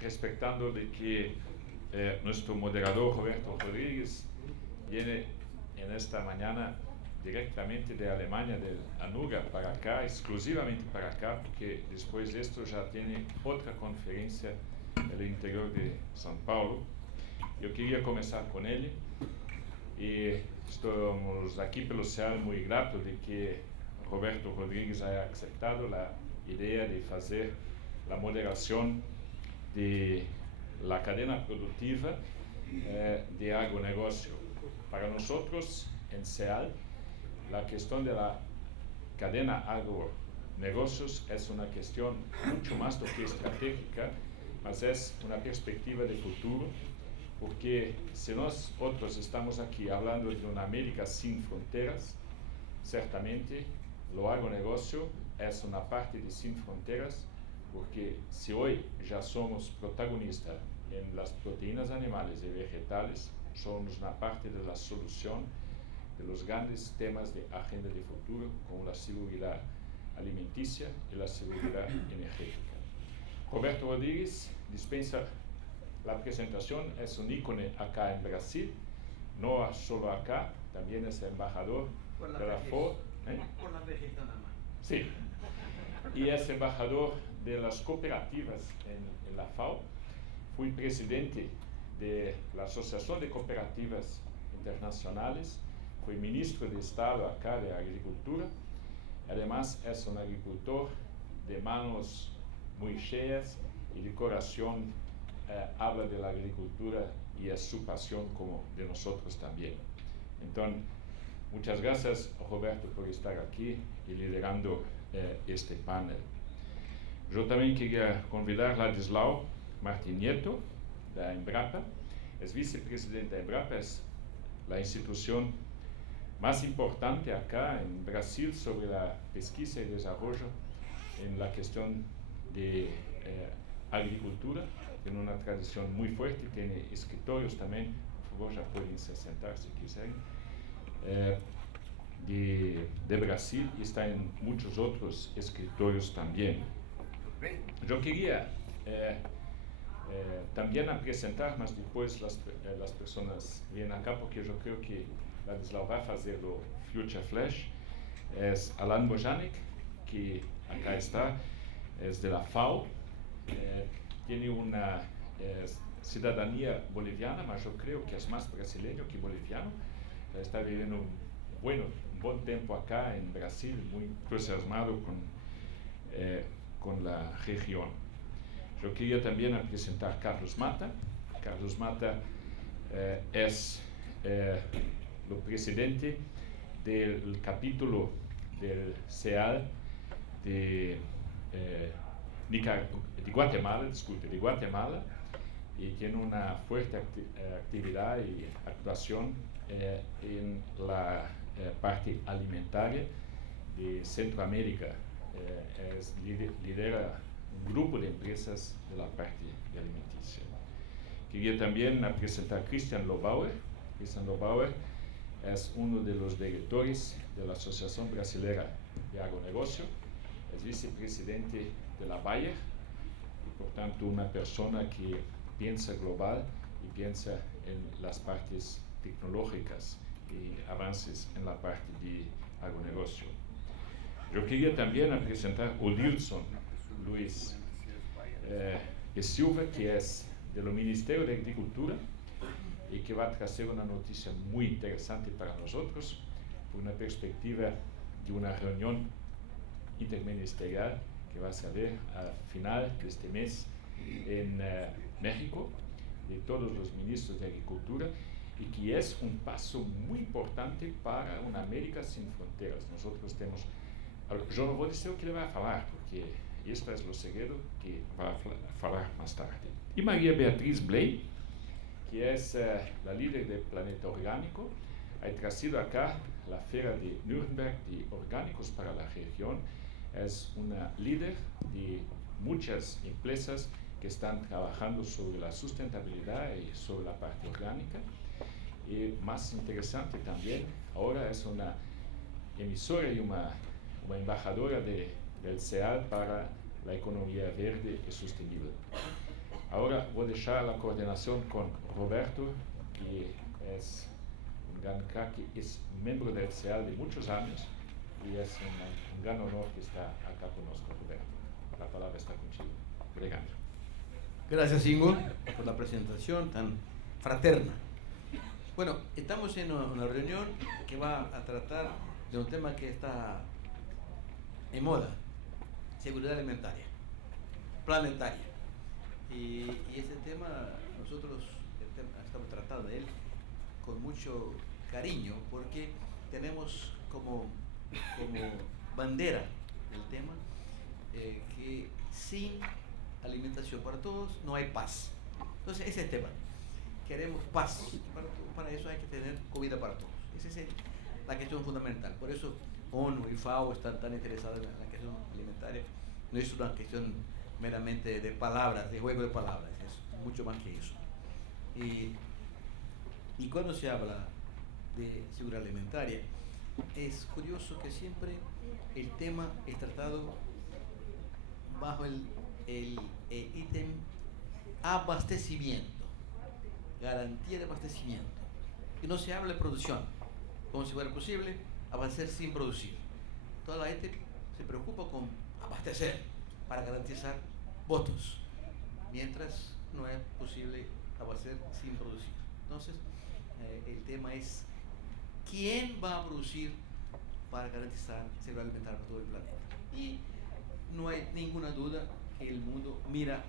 respetando de que nuestro moderador Roberto Rodríguez viene en esta mañana directamente de Alemania, del ANUGA, para acá, exclusivamente para acá, porque después de esto ya tiene otra conferencia en el interior de São Paulo. Yo quería comenzar con él y estamos aquí pelo SEAL muy gratos de que Roberto Rodríguez haya aceptado la idea de hacer la moderación de la cadena productiva de agronegocio. Para nosotros en SEAL, la cuestión de la cadena agronegocios es una cuestión mucho más do que estratégica, mas es una perspectiva de futuro, porque si nosotros estamos aquí hablando de una América sin fronteras, certamente lo agronegocio es una parte de sin fronteras, porque si hoy ya somos protagonistas en las proteínas animales y vegetales, somos una parte de la solución de los grandes temas de agenda de futuro, como la seguridad alimenticia y la seguridad energética. Roberto Rodríguez dispensa la presentación, es un ícono acá en Brasil, no solo acá, también es embajador de la FAO. Con la vejita nada más. Sí, y es embajador de las cooperativas en la FAO. Fui presidente de la Asociación de Cooperativas Internacionales, fui ministro de Estado acá de Agricultura. Además es un agricultor de manos muy cheas y de corazón habla de la agricultura y es su pasión como de nosotros también. Entonces, muchas gracias Roberto por estar aquí y liderando este panel. Yo también quería convidar a Ladislau Martín Nieto, de Embrapa. Es vicepresidente de Embrapa, es la institución más importante acá en Brasil sobre la pesquisa y desarrollo en la cuestión de agricultura. Tiene una tradición muy fuerte, tiene escritorios también, por favor ya pueden sentar si quieren, de Brasil, y está en muchos otros escritorios también. Yo quería también presentar, mas después las personas vienen acá, porque yo creo que Ladislau va a hacer lo Future Flash. Es Alan Bojanic, que acá está, es de la FAO, tiene una ciudadanía boliviana, mas yo creo que es más brasileño que boliviano. Está viviendo un buen tiempo acá en Brasil, muy entusiasmado con la región. Yo quería también presentar a Carlos Mata. Carlos Mata es el presidente del capítulo del SEAL de Guatemala, y tiene una fuerte actividad y actuación en la parte alimentaria de Centroamérica. Lidera un grupo de empresas de la parte alimenticia. Quería también presentar a Christian Lobauer. Christian Lobauer es uno de los directores de la Asociación Brasilera de Agronegocio, es vicepresidente de la Bayer y por tanto una persona que piensa global y piensa en las partes tecnológicas y avances en la parte de agronegocio. Yo quería también presentar a Odilson Luis Silva, que es del Ministerio de Agricultura y que va a traer una noticia muy interesante para nosotros, por una perspectiva de una reunión interministerial que va a ser al final de este mes en México, de todos los ministros de Agricultura, y que es un paso muy importante para una América sin fronteras. Nosotros tenemos, yo no voy a decir lo que le va a hablar, porque esto es lo segredo que va a hablar más tarde. Y María Beatriz Bley, que es la líder del Planeta Orgánico, ha traído acá la Feria de Nuremberg de Orgánicos para la región. Es una líder de muchas empresas que están trabajando sobre la sustentabilidad y sobre la parte orgánica. Y más interesante también, ahora es una emisora y una embajadora del SEAL para la economía verde y sostenible. Ahora voy a dejar la coordinación con Roberto, que es un gran crack, que es miembro del CEAL de muchos años, y es un gran honor que está acá conosco, Roberto. La palabra está contigo. Obrigado. Gracias, Ingo, por la presentación tan fraterna. Bueno, estamos en una reunión que va a tratar de un tema que está en moda: seguridad alimentaria, planetaria. Y ese tema, nosotros estamos tratando de él con mucho cariño, porque tenemos como bandera el tema que sin alimentación para todos no hay paz. Entonces, ese es el tema. Queremos paz. Para eso hay que tener comida para todos. Esa es la cuestión fundamental. Por eso ONU y FAO están tan interesados en la cuestión alimentaria. No es una cuestión meramente de palabras, de juego de palabras. Es mucho más que eso. Y cuando se habla de seguridad alimentaria, es curioso que siempre el tema es tratado bajo el ítem abastecimiento, garantía de abastecimiento, y no se habla de producción, como si fuera posible abastecer sin producir. Toda la gente se preocupa con abastecer para garantizar votos, mientras no es posible abastecer sin producir. Entonces, el tema es quién va a producir para garantizar seguridad alimentaria para todo el planeta. Y no hay ninguna duda que el mundo mira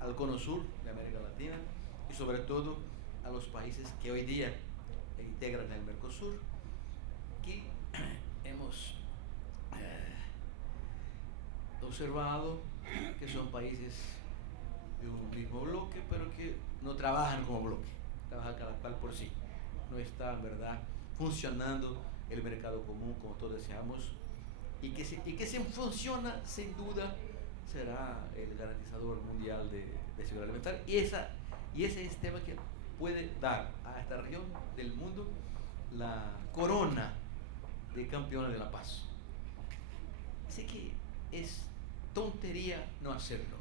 al cono sur de América Latina y sobre todo a los países que hoy día integran el Mercosur, que hemos observado que son países de un mismo bloque, pero que no trabajan como bloque, trabajan cada cual por sí. No está, en verdad, funcionando el mercado común como todos deseamos, y que si funciona, sin duda, será el garantizador mundial de seguridad alimentaria. Y ese es el tema que puede dar a esta región del mundo la corona de campeona de la paz. Sé que es tontería no hacerlo.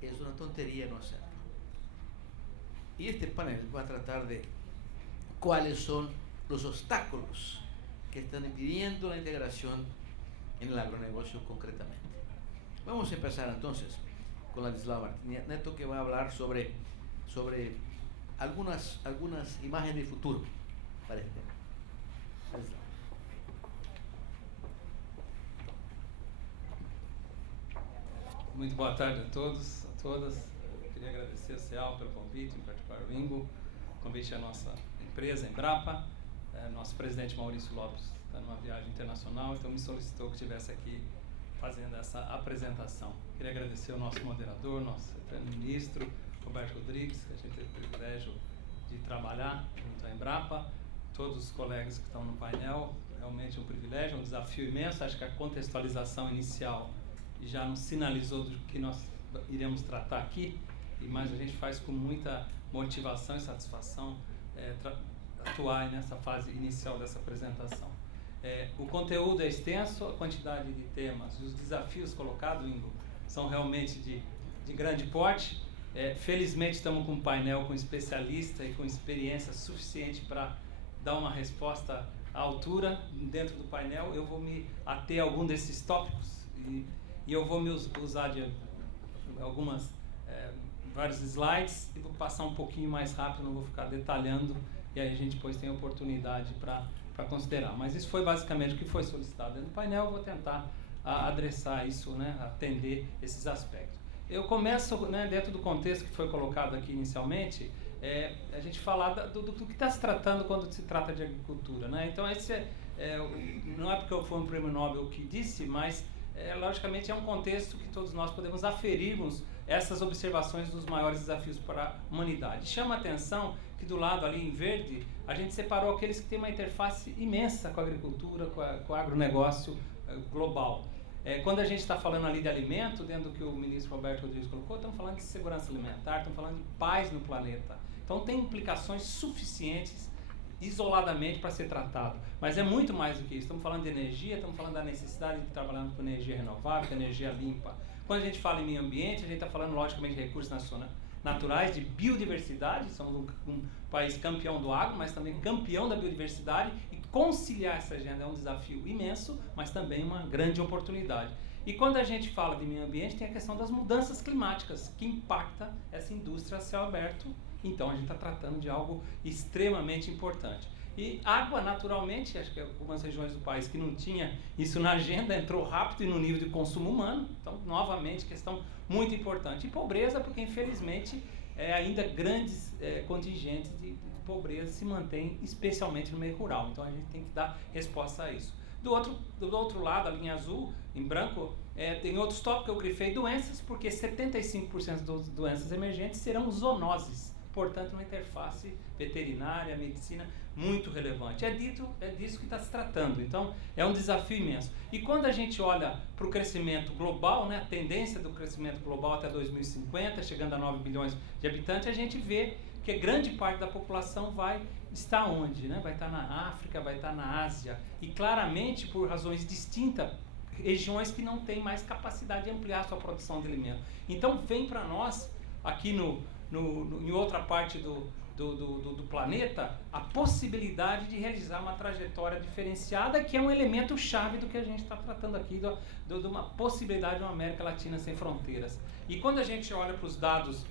Es una tontería no hacerlo. Y este panel va a tratar de cuáles son los obstáculos que están impidiendo la integración en el agronegocio concretamente. Vamos a empezar entonces con Ladislao Martínez Neto, que va a hablar sobre algunas imágenes de futuro para este tema. Ladislao. Muito boa tarde a todos, a todas. Eu queria agradecer ao CEAL pelo convite, em particular ao Ingo, o convite à nossa empresa, Embrapa. Nosso presidente Maurício Lopes está numa viagem internacional, então me solicitou que estivesse aqui fazendo essa apresentação. Queria agradecer ao nosso moderador, nosso eterno ministro, Roberto Rodrigues, que a gente teve o privilégio de trabalhar junto à Embrapa, todos os colegas que estão no painel, realmente um privilégio, um desafio imenso. Acho que a contextualização inicial já nos sinalizou do que nós iremos tratar aqui, mas a gente faz com muita motivação e satisfação atuar nessa fase inicial dessa apresentação. O conteúdo é extenso, a quantidade de temas e os desafios colocados, Ingo, são realmente de grande porte. Felizmente estamos com um painel com especialista e com experiência suficiente para dar uma resposta à altura. Dentro do painel eu vou me ater a algum desses tópicos e eu vou me usar de vários slides e vou passar um pouquinho mais rápido, não vou ficar detalhando, e aí a gente depois tem oportunidade para considerar. Mas isso foi basicamente o que foi solicitado dentro do painel. Eu vou tentar adressar isso, né, atender esses aspectos. Eu começo, né, dentro do contexto que foi colocado aqui inicialmente, a gente falar do que está se tratando quando se trata de agricultura, né? Então esse não é porque eu fui um prêmio Nobel que disse, mas logicamente é um contexto que todos nós podemos aferirmos essas observações dos maiores desafios para a humanidade. Chama a atenção que do lado ali em verde a gente separou aqueles que têm uma interface imensa com a agricultura, com o agronegócio global. Quando a gente está falando ali de alimento, dentro do que o ministro Roberto Rodrigues colocou, estamos falando de segurança alimentar, estamos falando de paz no planeta. Então tem implicações suficientes isoladamente para ser tratado. Mas é muito mais do que isso. Estamos falando de energia, estamos falando da necessidade de trabalhar com energia renovável, com energia limpa. Quando a gente fala em meio ambiente, a gente está falando logicamente de recursos naturais, de biodiversidade. Somos um país campeão do agro, mas também campeão da biodiversidade, e conciliar essa agenda é um desafio imenso, mas também uma grande oportunidade. E quando a gente fala de meio ambiente, tem a questão das mudanças climáticas, que impacta essa indústria a céu aberto. Então a gente está tratando de algo extremamente importante. E água, naturalmente, acho que algumas regiões do país que não tinha isso na agenda, entrou rápido e no nível de consumo humano. Então, novamente, questão muito importante. E pobreza, porque infelizmente ainda grandes contingentes de pobreza se mantêm, especialmente no meio rural. Então a gente tem que dar resposta a isso. Do outro lado, a linha azul, em branco, tem outros tópicos que eu grifei: doenças, porque 75% das doenças emergentes serão zoonoses. Portanto, uma interface veterinária, medicina muito relevante. É disso que está se tratando. Então, é um desafio imenso. E quando a gente olha para o crescimento global, né, a tendência do crescimento global até 2050, chegando a 9 bilhões de habitantes, a gente vê que grande parte da população vai estar onde? Né? Vai estar na África, vai estar na Ásia. E claramente, por razões distintas, regiões que não têm mais capacidade de ampliar sua produção de alimento. Então, vem para nós, aqui em outra parte do planeta, a possibilidade de realizar uma trajetória diferenciada, que é um elemento chave do que a gente está tratando aqui, de uma possibilidade de uma América Latina sem fronteiras. E quando a gente olha para os dados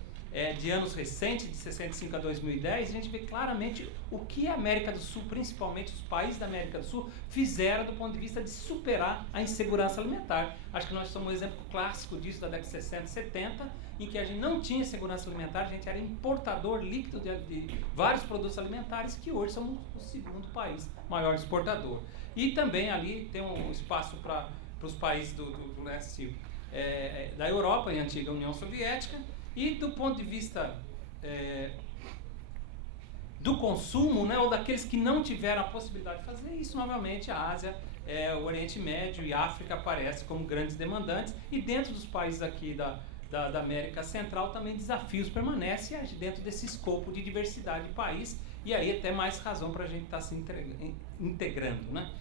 de anos recentes, de 65 a 2010, a gente vê claramente o que a América do Sul, principalmente os países da América do Sul, fizeram do ponto de vista de superar a insegurança alimentar. Acho que nós somos um exemplo clássico disso da década de 60 e 70, em que a gente não tinha segurança alimentar, a gente era importador líquido de vários produtos alimentares, que hoje somos o segundo país maior exportador. E também ali tem um espaço para os países do leste da Europa, em antiga União Soviética. E do ponto de vista do consumo, né, ou daqueles que não tiveram a possibilidade de fazer isso, novamente a Ásia, o Oriente Médio e a África aparecem como grandes demandantes. E dentro dos países aqui da América Central também desafios permanecem dentro desse escopo de diversidade de país, e aí até mais razão para a gente estar se integrando, né?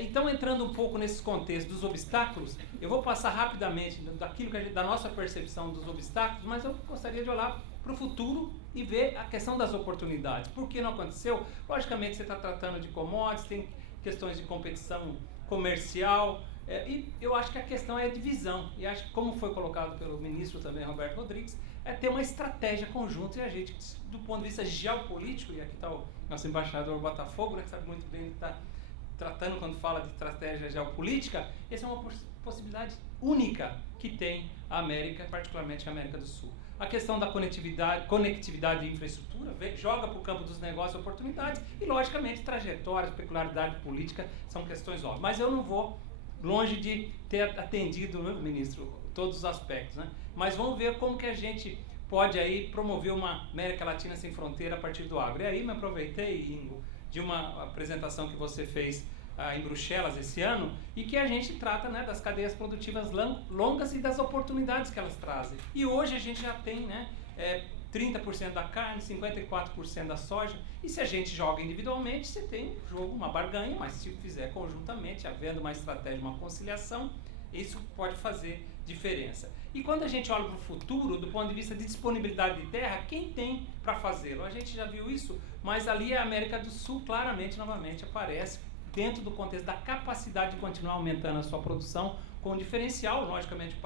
Então, entrando um pouco nesses contextos dos obstáculos, eu vou passar rapidamente daquilo que da nossa percepção dos obstáculos, mas eu gostaria de olhar para o futuro e ver a questão das oportunidades. Por que não aconteceu? Logicamente, você está tratando de commodities, tem questões de competição comercial, e eu acho que a questão é de visão. E acho que, como foi colocado pelo ministro também, Roberto Rodrigues, ter uma estratégia conjunta, e a gente, do ponto de vista geopolítico, e aqui está o nosso embaixador Botafogo, né, que sabe muito bem que está tratando quando fala de estratégia geopolítica. Essa é uma possibilidade única que tem a América, particularmente a América do Sul. A questão da conectividade e infraestrutura joga para o campo dos negócios oportunidades, e logicamente trajetórias, peculiaridade política são questões óbvias. Mas eu não vou longe de ter atendido, né, ministro, todos os aspectos, né? Mas vamos ver como que a gente pode aí promover uma América Latina sem fronteira a partir do agro. E aí me aproveitei, Ingo, de uma apresentação que você fez em Bruxelas esse ano, e que a gente trata, né, das cadeias produtivas longas e das oportunidades que elas trazem. E hoje a gente já tem, né, 30% da carne, 54% da soja, e se a gente joga individualmente, você tem um jogo, uma barganha, mas se fizer conjuntamente, havendo uma estratégia, uma conciliação, isso pode fazer diferença. E quando a gente olha para o futuro, do ponto de vista de disponibilidade de terra, quem tem para fazê-lo? A gente já viu isso, mas ali a América do Sul claramente, novamente, aparece dentro do contexto da capacidade de continuar aumentando a sua produção com diferencial. Logicamente,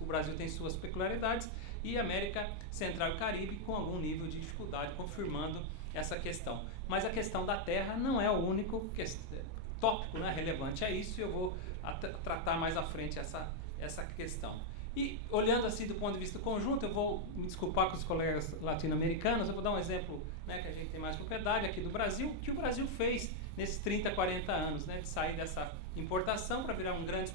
o Brasil tem suas peculiaridades, e a América Central e Caribe com algum nível de dificuldade, confirmando essa questão. Mas a questão da terra não é o único tópico, né, relevante a isso, e eu vou tratar mais à frente essa questão. E olhando assim do ponto de vista conjunto, eu vou me desculpar com os colegas latino-americanos, eu vou dar um exemplo, né, que a gente tem mais propriedade aqui do Brasil, que o Brasil fez nesses 30, 40 anos, né, de sair dessa importação para virar um grande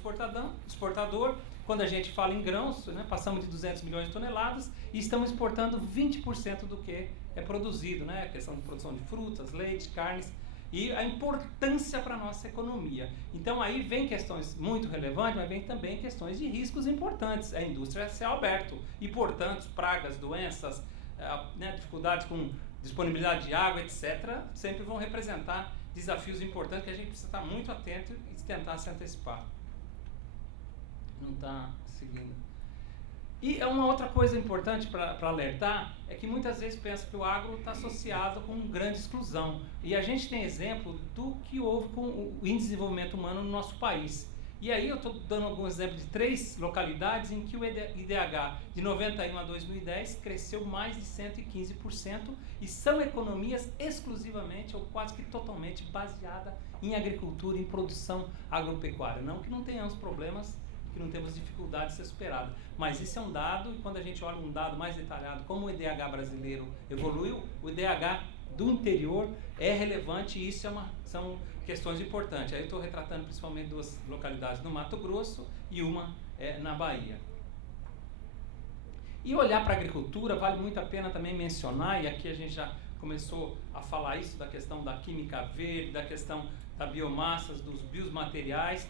exportador. Quando a gente fala em grãos, né, passamos de 200 milhões de toneladas e estamos exportando 20% do que é produzido, né, a questão de produção de frutas, leite, carnes, e a importância para a nossa economia. Então aí vem questões muito relevantes, mas vem também questões de riscos importantes. A indústria é céu aberto, e portanto pragas, doenças, né, dificuldades com disponibilidade de água, etc., sempre vão representar desafios importantes que a gente precisa estar muito atento e tentar se antecipar. Não está seguindo. E uma outra coisa importante para alertar é que muitas vezes pensa que o agro está associado com grande exclusão. E a gente tem exemplo do que houve com o índice de desenvolvimento humano no nosso país. E aí eu estou dando alguns exemplos de 3 localidades em que o IDH de 91 a 2010 cresceu mais de 115% e são economias exclusivamente ou quase que totalmente baseadas em agricultura, em produção agropecuária. Não que não tenhamos problemas, que não temos dificuldades a ser superadas, mas isso é um dado, e quando a gente olha um dado mais detalhado, como o IDH brasileiro evoluiu, o IDH do interior é relevante e isso são questões importantes. Aí eu estou retratando principalmente 2 localidades no Mato Grosso e uma na Bahia. E olhar para a agricultura, vale muito a pena também mencionar, e aqui a gente já começou a falar isso, da questão da química verde, da questão da biomassas, dos biomateriais,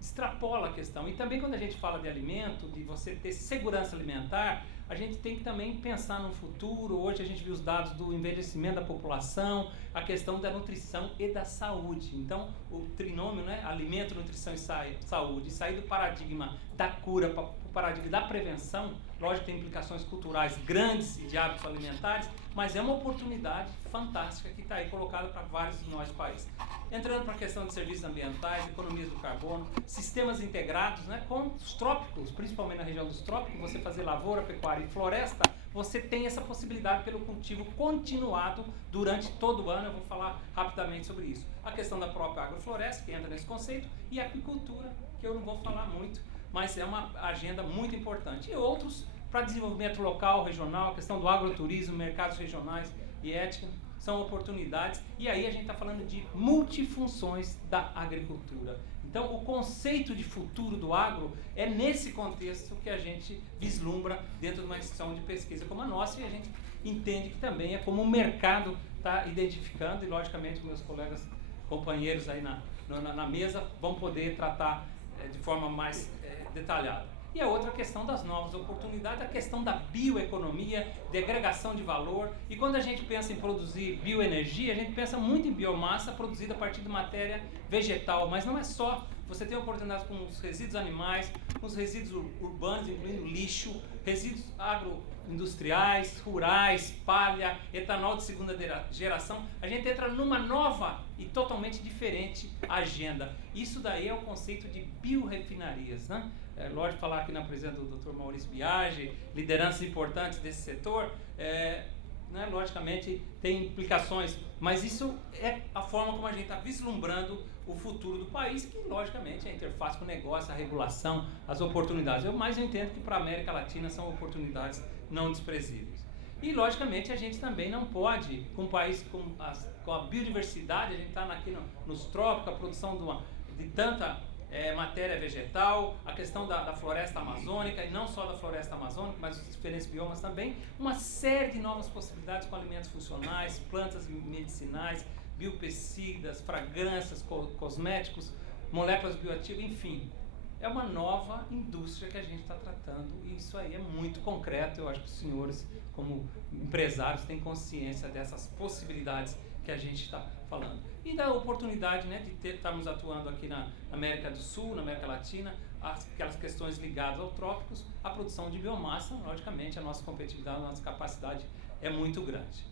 extrapola a questão. E também quando a gente fala de alimento, de você ter segurança alimentar, a gente tem que também pensar no futuro. Hoje a gente viu os dados do envelhecimento da população, a questão da nutrição e da saúde. Então, o trinômio, né, alimento, nutrição e saúde, sair do paradigma da cura para o paradigma da prevenção, lógico que tem implicações culturais grandes e de hábitos alimentares, mas é uma oportunidade fantástica que está aí colocada para vários de nós países. Entrando para a questão de serviços ambientais, economias do carbono, sistemas integrados, né, com os trópicos, principalmente na região dos trópicos, você fazer lavoura, pecuária e floresta, você tem essa possibilidade pelo cultivo continuado durante todo o ano. Eu vou falar rapidamente sobre isso. A questão da própria agrofloresta, que entra nesse conceito, e a apicultura, que eu não vou falar muito, mas é uma agenda muito importante. E outros para desenvolvimento local, regional, a questão do agroturismo, mercados regionais e ética, são oportunidades. E aí a gente está falando de multifunções da agricultura. Então, o conceito de futuro do agro é nesse contexto que a gente vislumbra dentro de uma instituição de pesquisa como a nossa, e a gente entende que também é como o mercado está identificando, e logicamente meus colegas, companheiros aí na mesa vão poder tratar de forma mais detalhada. E a outra questão das novas oportunidades, a questão da bioeconomia, de agregação de valor. E quando a gente pensa em produzir bioenergia, a gente pensa muito em biomassa produzida a partir de matéria vegetal, mas não é só. Você tem oportunidades com os resíduos animais, com os resíduos urbanos, incluindo lixo, resíduos agroindustriais, rurais, palha, etanol de segunda geração. A gente entra numa nova e totalmente diferente agenda. Isso daí é o conceito de biorefinarias, né? É lógico falar aqui na presença do Dr. Maurício Biagi, lideranças importantes desse setor, né, logicamente tem implicações, mas isso é a forma como a gente está vislumbrando o futuro do país, que logicamente é a interface com o negócio, a regulação, as oportunidades. Eu entendo que para a América Latina são oportunidades não desprezíveis. E logicamente a gente também não pode, com um país com a biodiversidade, a gente está aqui nos trópicos, a produção de tanta matéria vegetal, a questão da floresta amazônica, e não só da floresta amazônica, mas os diferentes biomas também, uma série de novas possibilidades com alimentos funcionais, plantas medicinais, biopesticidas, fragrâncias, cosméticos, moléculas bioativas, enfim. É uma nova indústria que a gente está tratando, e isso aí é muito concreto. Eu acho que os senhores, como empresários, têm consciência dessas possibilidades que a gente está falando. E da oportunidade, né, de estarmos atuando aqui na América do Sul, na América Latina, aquelas questões ligadas aos trópicos, a produção de biomassa, logicamente a nossa competitividade, a nossa capacidade é muito grande.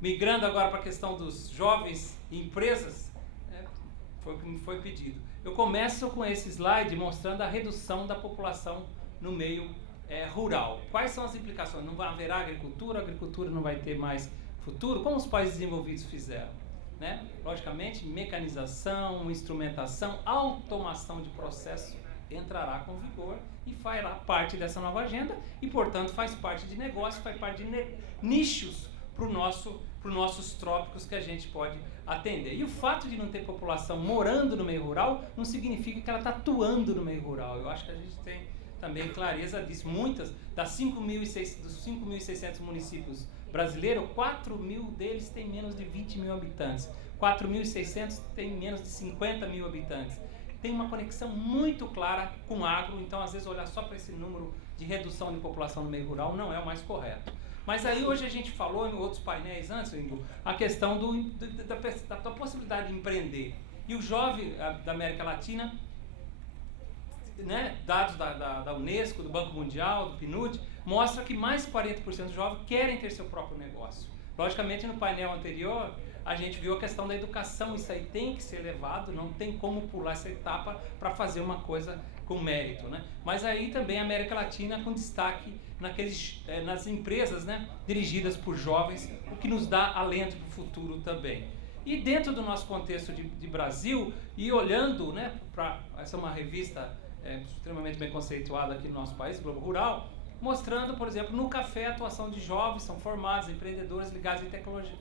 Migrando agora para a questão dos jovens e empresas, foi o que me foi pedido. Eu começo com esse slide mostrando a redução da população no meio rural. Quais são as implicações? Não haverá agricultura, a agricultura não vai ter mais futuro, como os países desenvolvidos fizeram, né? Logicamente, mecanização, instrumentação, automação de processo entrará com vigor e fará parte dessa nova agenda e, portanto, faz parte de negócio, faz parte de nichos para os nossos trópicos que a gente pode atender. E o fato de não ter população morando no meio rural não significa que ela está atuando no meio rural. Eu acho que a gente tem também clareza disso. Muitas dos 5.600 municípios brasileiros, 4.000 deles têm menos de 20 mil habitantes. 4.600 têm menos de 50 mil habitantes. Tem uma conexão muito clara com o agro, então às vezes olhar só para esse número de redução de população no meio rural não é o mais correto. Mas aí hoje a gente falou em outros painéis antes, Ingo, a questão da possibilidade de empreender. E o jovem da América Latina né, dados da Unesco, do Banco Mundial, do PNUD, mostra que mais de 40% dos jovens querem ter seu próprio negócio. Logicamente, no painel anterior, a gente viu a questão da educação, isso aí tem que ser levado, não tem como pular essa etapa para fazer uma coisa com mérito, né? Mas aí também a América Latina com destaque nas empresas, né, dirigidas por jovens, o que nos dá alento para o futuro também. E dentro do nosso contexto de Brasil, e olhando, né, essa é uma revista extremamente bem conceituada aqui no nosso país, Globo Rural, mostrando, por exemplo, no café a atuação de jovens, são formados, empreendedores ligados em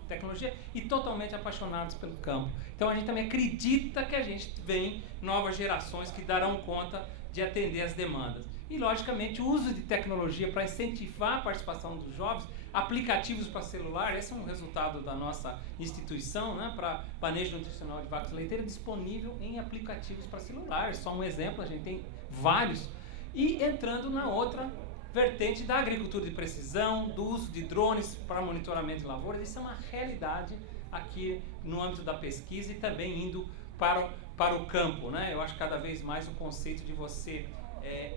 tecnologia e totalmente apaixonados pelo campo. Então a gente também acredita que a gente vem novas gerações que darão conta de atender as demandas. E, logicamente, o uso de tecnologia para incentivar a participação dos jovens, aplicativos para celular, esse é um resultado da nossa instituição, né, para manejo nutricional de vacas leiteiras, disponível em aplicativos para celular. Só um exemplo, a gente tem vários. E entrando na outra vertente da agricultura de precisão, do uso de drones para monitoramento de lavouras, isso é uma realidade aqui no âmbito da pesquisa e também indo para o campo, né? Eu acho que cada vez mais o conceito de você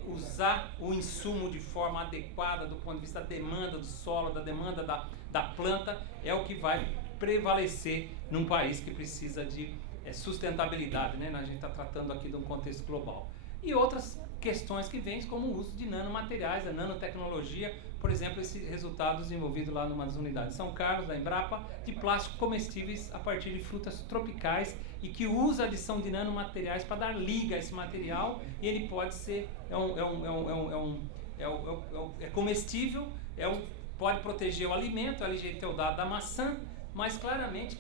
usar o insumo de forma adequada do ponto de vista da demanda do solo, da demanda da planta, é o que vai prevalecer num país que precisa de sustentabilidade, né? A gente está tratando aqui de um contexto global. E outras questões que vêm, como o uso de nanomateriais, a nanotecnologia, por exemplo, esse resultado desenvolvido lá numa das unidades de São Carlos, da Embrapa, de plásticos comestíveis a partir de frutas tropicais e que usa a adição de nanomateriais para dar liga a esse material, e ele pode ser, é comestível, pode proteger o alimento, a LGT-dado da maçã, mas claramente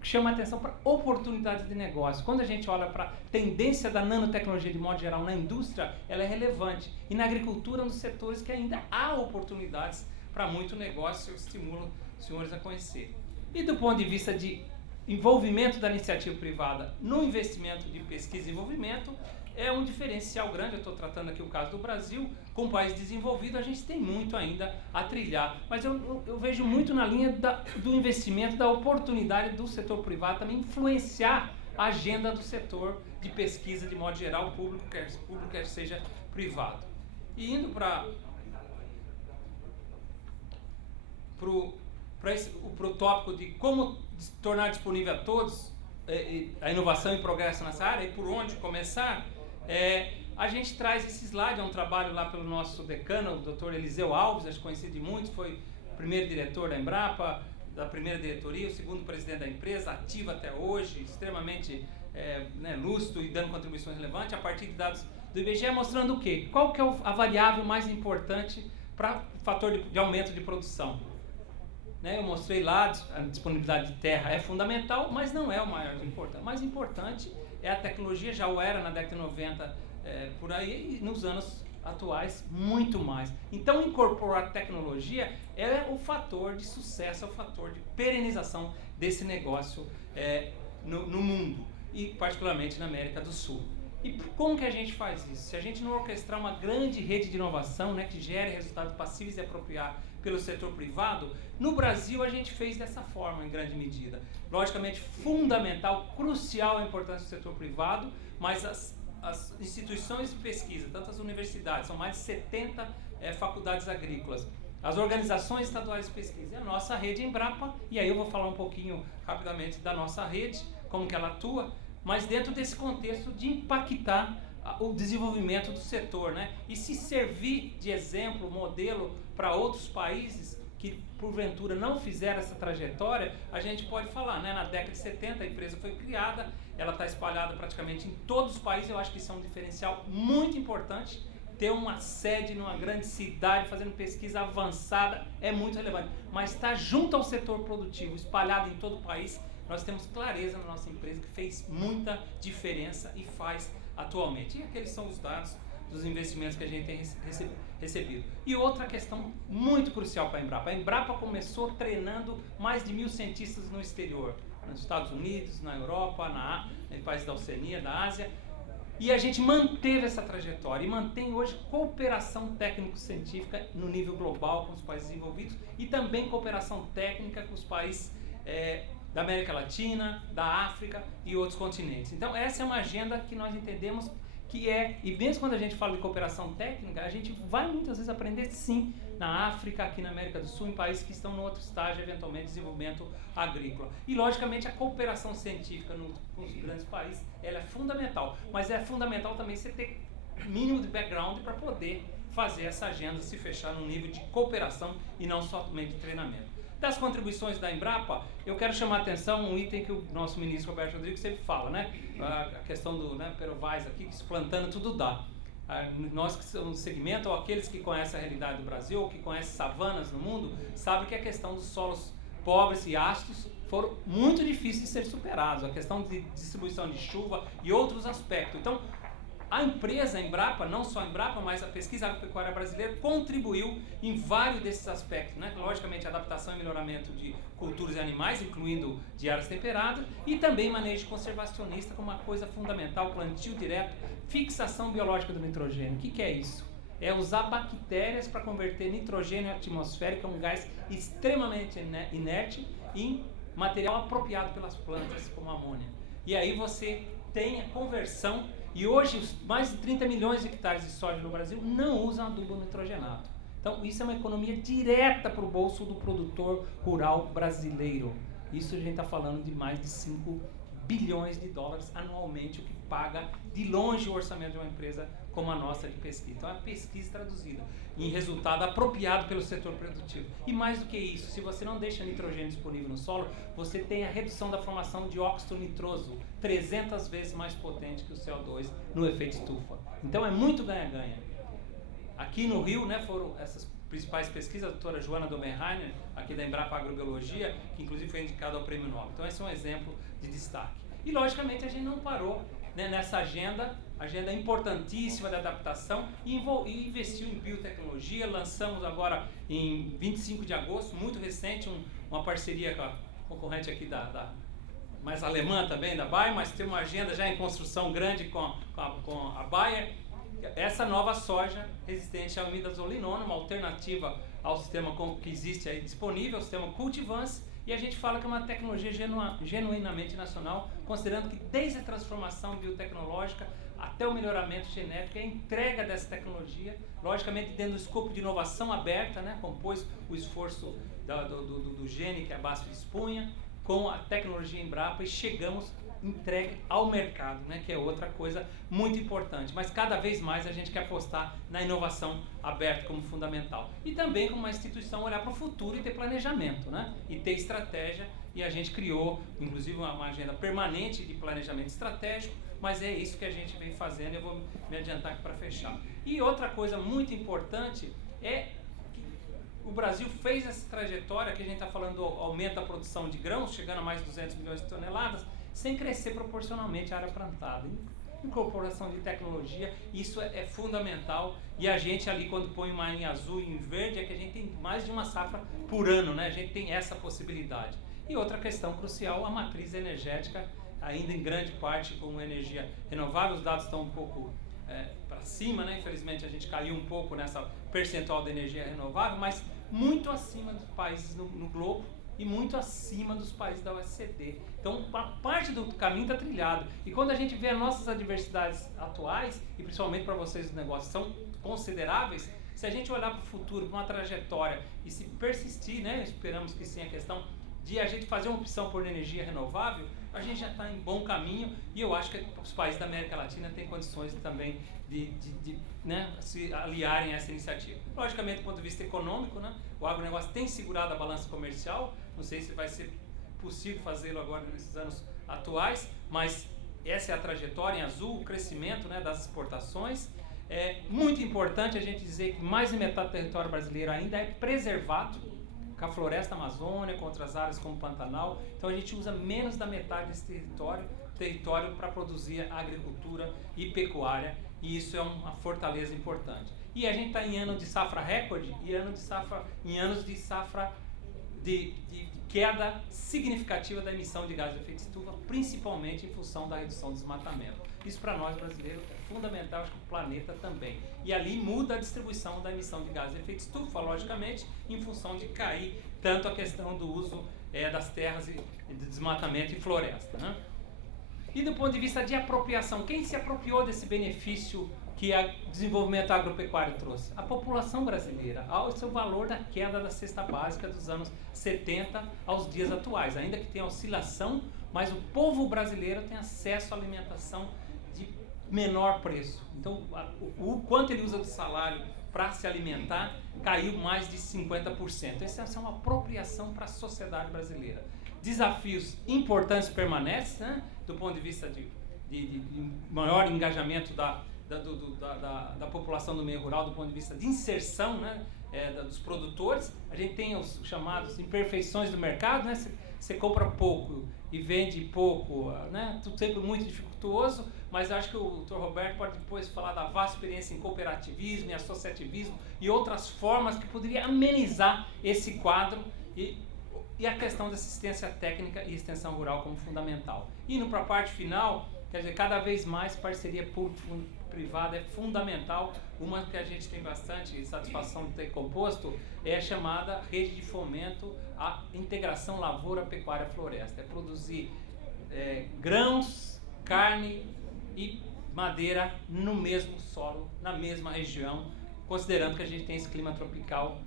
chama atenção para oportunidades de negócio. Quando a gente olha para a tendência da nanotecnologia de modo geral na indústria, ela é relevante. E na agricultura, nos setores que ainda há oportunidades para muito negócio, eu estimulo os senhores a conhecer. E do ponto de vista de envolvimento da iniciativa privada no investimento de pesquisa e desenvolvimento, é um diferencial grande. Eu estou tratando aqui o caso do Brasil. Com um país desenvolvido, a gente tem muito ainda a trilhar. Mas eu vejo muito na linha do investimento, da oportunidade do setor privado também influenciar a agenda do setor de pesquisa de modo geral, público, quer seja privado. E indo para o tópico de como tornar disponível a todos a inovação e progresso nessa área e por onde começar, a gente traz esse slide, é um trabalho lá pelo nosso decano, o Dr. Eliseu Alves, acho conhecido de muitos, foi o primeiro diretor da Embrapa, da primeira diretoria, o segundo presidente da empresa, ativo até hoje, extremamente lúcido e dando contribuições relevantes, a partir de dados do IBGE, mostrando o quê? Qual que é a variável mais importante para o fator de aumento de produção? Eu mostrei lá, a disponibilidade de terra é fundamental, mas não é o maior importante. O mais importante é a tecnologia, já o era na década de 90 por aí, e nos anos atuais muito mais. Então incorporar tecnologia é o fator de sucesso, é o fator de perenização desse negócio no mundo, e particularmente na América do Sul. E como que a gente faz isso? Se a gente não orquestrar uma grande rede de inovação, que gere resultados passíveis e apropriar pelo setor privado, no Brasil a gente fez dessa forma em grande medida. Logicamente fundamental, crucial a importância do setor privado, mas as instituições de pesquisa, tanto as universidades, são mais de 70 faculdades agrícolas, as organizações estaduais de pesquisa e a nossa rede Embrapa, e aí eu vou falar um pouquinho rapidamente da nossa rede, como que ela atua, mas dentro desse contexto de impactar o desenvolvimento do setor, e se servir de exemplo, modelo para outros países que porventura não fizeram essa trajetória. A gente pode falar, na década de 70 a empresa foi criada, ela está espalhada praticamente em todos os países. Eu acho que isso é um diferencial muito importante. Ter uma sede numa grande cidade fazendo pesquisa avançada é muito relevante, mas estar junto ao setor produtivo, espalhado em todo o país, nós temos clareza na nossa empresa que fez muita diferença e faz atualmente. E aqueles são os dados dos investimentos que a gente tem recebido. E outra questão muito crucial para a Embrapa. A Embrapa começou treinando mais de 1.000 cientistas no exterior, nos Estados Unidos, na Europa, em países da Oceania, da Ásia. E a gente manteve essa trajetória e mantém hoje cooperação técnico-científica no nível global com os países desenvolvidos e também cooperação técnica com os países da América Latina, da África e outros continentes. Então essa é uma agenda que nós entendemos e mesmo quando a gente fala de cooperação técnica, a gente vai muitas vezes aprender sim na África, aqui na América do Sul, em países que estão no outro estágio, eventualmente, de desenvolvimento agrícola. E, logicamente, a cooperação científica com os grandes países, ela é fundamental, mas é fundamental também você ter mínimo de background para poder fazer essa agenda se fechar num nível de cooperação e não somente de treinamento. Das contribuições da Embrapa, eu quero chamar a atenção um item que o nosso ministro Roberto Rodrigues sempre fala, né? A questão do Perovais aqui, que se plantando tudo dá. Nós que somos no segmento, ou aqueles que conhecem a realidade do Brasil, ou que conhecem savanas no mundo, sabem que a questão dos solos pobres e ácidos foram muito difíceis de ser superados. A questão de distribuição de chuva e outros aspectos. Então, a empresa, a Embrapa, não só a Embrapa, mas a pesquisa agropecuária brasileira contribuiu em vários desses aspectos, né? Logicamente, adaptação e melhoramento de culturas e animais, incluindo de áreas temperadas, e também manejo conservacionista como uma coisa fundamental, plantio direto, fixação biológica do nitrogênio. O que é isso? É usar bactérias para converter nitrogênio atmosférico, um gás extremamente inerte, em material apropriado pelas plantas, como amônia. E aí você tem a conversão. E hoje, mais de 30 milhões de hectares de soja no Brasil não usam adubo nitrogenado. Então, isso é uma economia direta para o bolso do produtor rural brasileiro. Isso a gente está falando de mais de 5 bilhões de dólares anualmente, o que paga de longe o orçamento de uma empresa como a nossa de pesquisa. Então, é uma pesquisa traduzida em resultado apropriado pelo setor produtivo. E mais do que isso, se você não deixa nitrogênio disponível no solo, você tem a redução da formação de óxido nitroso, 300 vezes mais potente que o CO2 no efeito estufa. Então, é muito ganha-ganha. Aqui no Rio, né, foram essas principais pesquisas, a doutora Joana Domenheiner, aqui da Embrapa Agrobiologia, que inclusive foi indicada ao Prêmio Nobel. Então, esse é um exemplo de destaque. E, logicamente, a gente não parou, né, nessa agenda importantíssima de adaptação e investiu em biotecnologia. Lançamos agora, em 25 de agosto, muito recente, uma parceria com a concorrente aqui mais alemã também, da Bayer, mas tem uma agenda já em construção grande com a Bayer. Essa nova soja resistente à imidazolinona, uma alternativa ao sistema que existe aí disponível, o sistema Cultivance, e a gente fala que é uma tecnologia genuinamente nacional, considerando que desde a transformação biotecnológica até o melhoramento genético e a entrega dessa tecnologia, logicamente dentro do escopo de inovação aberta, né, compôs o esforço do gene que a BASF dispunha, com a tecnologia Embrapa, e chegamos entregue ao mercado, né, que é outra coisa muito importante. Mas cada vez mais a gente quer apostar na inovação aberta como fundamental. E também como uma instituição olhar para o futuro e ter planejamento, né, e ter estratégia. E a gente criou, inclusive, uma agenda permanente de planejamento estratégico, mas é isso que a gente vem fazendo. Eu vou me adiantar aqui para fechar. E outra coisa muito importante é que o Brasil fez essa trajetória, que a gente está falando do aumento da produção de grãos, chegando a mais de 200 milhões de toneladas, sem crescer proporcionalmente a área plantada. Incorporação de tecnologia, isso é fundamental. E a gente ali, quando põe uma em azul e em verde, é que a gente tem mais de uma safra por ano, né? A gente tem essa possibilidade. E outra questão crucial, a matriz energética, ainda em grande parte com energia renovável. Os dados estão um pouco para cima, né? Infelizmente a gente caiu um pouco nessa percentual de energia renovável, mas muito acima dos países no globo e muito acima dos países da OECD. Então, a parte do caminho está trilhado. E quando a gente vê as nossas adversidades atuais, e principalmente para vocês os negócios são consideráveis, se a gente olhar para o futuro, para uma trajetória, e se persistir, né, esperamos que sim, a questão de a gente fazer uma opção por energia renovável, a gente já está em bom caminho, e eu acho que os países da América Latina têm condições também de né, se aliarem a essa iniciativa. Logicamente, do ponto de vista econômico, né, o agronegócio tem segurado a balança comercial, não sei se vai ser possível fazê-lo agora nesses anos atuais, mas essa é a trajetória em azul, o crescimento, né, das exportações. É muito importante a gente dizer que mais de metade do território brasileiro ainda é preservado, com a floresta amazônica, com outras áreas como Pantanal. Então a gente usa menos da metade desse território para produzir agricultura e pecuária, e isso é uma fortaleza importante. E a gente está em ano de safra recorde e em anos de safra de queda significativa da emissão de gás de efeito estufa, principalmente em função da redução do desmatamento. Isso para nós brasileiros é fundamental, acho que o planeta também. E ali muda a distribuição da emissão de gás de efeito estufa, logicamente, em função de cair tanto a questão do uso das terras de desmatamento e floresta, né? E do ponto de vista de apropriação, quem se apropriou desse benefício que o desenvolvimento agropecuário trouxe? A população brasileira, ao seu valor da queda da cesta básica dos anos 70 aos dias atuais. Ainda que tenha oscilação, mas o povo brasileiro tem acesso à alimentação de menor preço. Então, o quanto ele usa do salário para se alimentar caiu mais de 50%. Essa é uma apropriação para a sociedade brasileira. Desafios importantes permanecem, né, do ponto de vista de maior engajamento da população do meio rural, do ponto de vista de inserção, né, dos produtores. A gente tem os chamados imperfeições do mercado, né? Você compra pouco e vende pouco, né? Tudo sempre muito dificultuoso, mas acho que o Dr. Roberto pode depois falar da vasta experiência em cooperativismo e associativismo e outras formas que poderia amenizar esse quadro e a questão da assistência técnica e extensão rural como fundamental. Indo para a parte final, quer dizer, cada vez mais parceria público-privada é fundamental. Uma que a gente tem bastante satisfação de ter composto é a chamada rede de fomento à integração lavoura, pecuária, floresta. É produzir grãos, carne e madeira no mesmo solo, na mesma região, considerando que a gente tem esse clima tropical,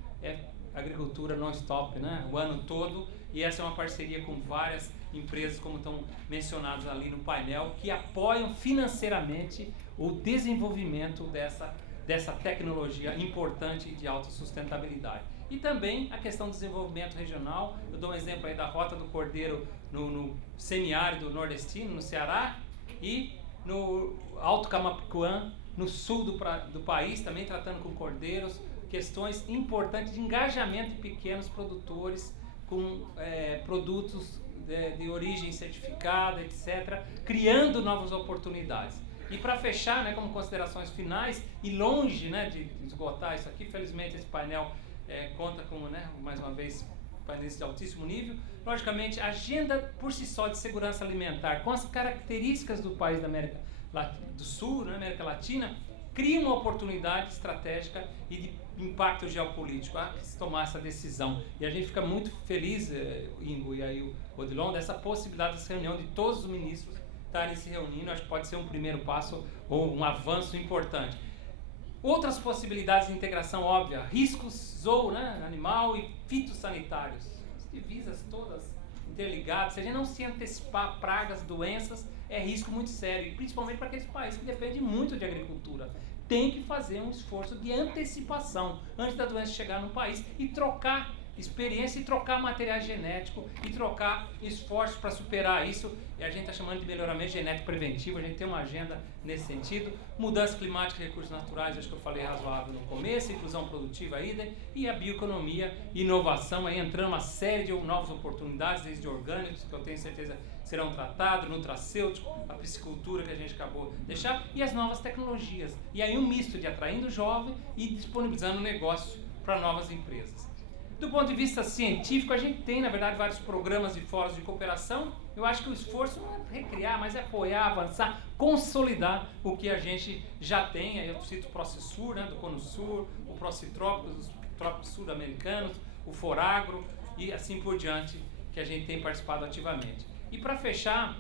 agricultura non-stop, né, o ano todo, e essa é uma parceria com várias empresas, como estão mencionadas ali no painel, que apoiam financeiramente o desenvolvimento dessa tecnologia importante e de alta sustentabilidade. E também a questão do desenvolvimento regional. Eu dou um exemplo aí da Rota do Cordeiro no semiárido nordestino, no Ceará, e no Alto Camapuã, no sul do país, também tratando com cordeiros, questões importantes de engajamento de pequenos produtores com produtos de origem certificada, etc., criando novas oportunidades. E para fechar, né, como considerações finais, e longe, né, de esgotar isso aqui, felizmente esse painel conta com, né, mais uma vez, painéis de altíssimo nível. Logicamente, a agenda por si só de segurança alimentar, com as características do país da América do Sul, né, América Latina, cria uma oportunidade estratégica e de impacto geopolítico a se tomar essa decisão. E a gente fica muito feliz, Ingo e aí o Odilon, dessa possibilidade dessa reunião de todos os ministros estarem se reunindo. Acho que pode ser um primeiro passo ou um avanço importante. Outras possibilidades de integração óbvia, riscos zoo, né, animal e fitossanitários, as divisas todas interligadas. Se a gente não se antecipar a pragas, doenças, é risco muito sério, e principalmente para aqueles países que dependem muito de agricultura. Tem que fazer um esforço de antecipação antes da doença chegar no país e trocar experiência e trocar material genético e trocar esforços para superar isso. E a gente está chamando de melhoramento genético preventivo, a gente tem uma agenda nesse sentido. Mudança climática e recursos naturais, acho que eu falei razoável no começo, inclusão produtiva, idem, e a bioeconomia, inovação, aí entrando uma série de novas oportunidades, desde orgânicos, que eu tenho certeza serão tratados, nutracêutico, a piscicultura que a gente acabou de deixar, e as novas tecnologias. E aí um misto de atraindo o jovem e disponibilizando negócio para novas empresas. Do ponto de vista científico, a gente tem, na verdade, vários programas e fóruns de cooperação. Eu acho que o esforço não é recriar, mas é apoiar, avançar, consolidar o que a gente já tem. Aí eu cito o Processur, né, do Cono Sur, o Procitrópicos, dos trópicos sul-americanos, o Foragro e assim por diante, que a gente tem participado ativamente. E para fechar,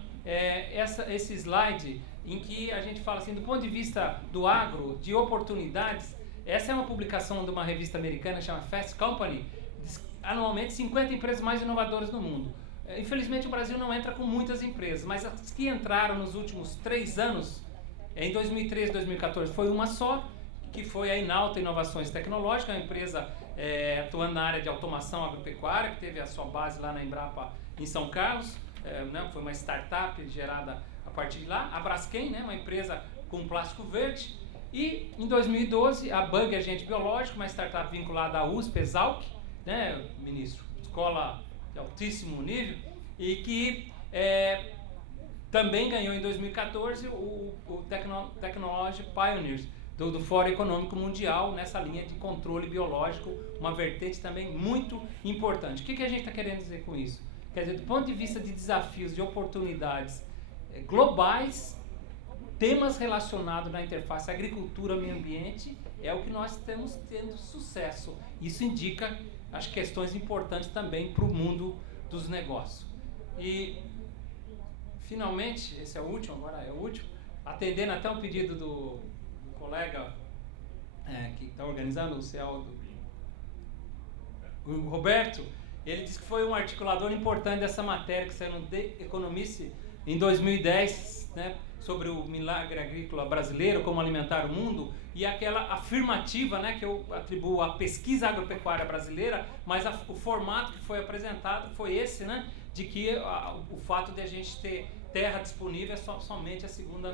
esse slide em que a gente fala assim, do ponto de vista do agro, de oportunidades, essa é uma publicação de uma revista americana chamada Fast Company, anualmente 50 empresas mais inovadoras no mundo. Infelizmente o Brasil não entra com muitas empresas, mas as que entraram nos últimos 3 anos, em 2013 e 2014, foi uma só, que foi a Inalta Inovações Tecnológicas, uma empresa atuando na área de automação agropecuária, que teve a sua base lá na Embrapa em São Carlos, foi uma startup gerada a partir de lá. A Braskem, né, uma empresa com plástico verde. E em 2012 a Bug Agente Biológico, uma startup vinculada à USP, Exalc, né, ministro, escola de altíssimo nível, e que também ganhou em 2014 o Technology Pioneers do Fórum Econômico Mundial nessa linha de controle biológico, uma vertente também muito importante. O que a gente está querendo dizer com isso? Quer dizer, do ponto de vista de desafios, de oportunidades globais, temas relacionados na interface agricultura-meio ambiente é o que nós estamos tendo sucesso. Isso indica as questões importantes também para o mundo dos negócios. E finalmente, esse é o último, agora é o último, atendendo até um pedido do colega que está organizando o CEL, o Roberto, ele disse que foi um articulador importante dessa matéria que saiu no The Economist em 2010, né, sobre o milagre agrícola brasileiro, como alimentar o mundo, e aquela afirmativa, né, que eu atribuo à pesquisa agropecuária brasileira, mas o formato que foi apresentado foi esse, né, de que o fato de a gente ter terra disponível é somente a segunda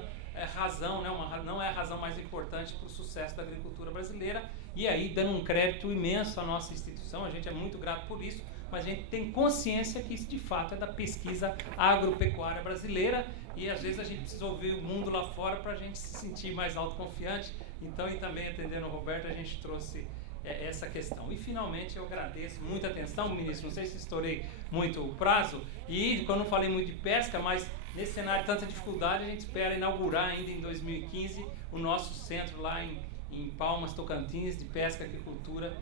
razão, né, não é a razão mais importante para o sucesso da agricultura brasileira, e aí dando um crédito imenso à nossa instituição, a gente é muito grato por isso, mas a gente tem consciência que isso de fato é da pesquisa agropecuária brasileira, e às vezes a gente precisa ouvir o mundo lá fora para a gente se sentir mais autoconfiante. Então, e também atendendo o Roberto, a gente trouxe essa questão. E finalmente eu agradeço muita atenção, ministro, não sei se estourei muito o prazo, e quando eu falei muito de pesca, mas nesse cenário de tanta dificuldade, a gente espera inaugurar ainda em 2015 o nosso centro lá em Palmas, Tocantins, de pesca e aquicultura,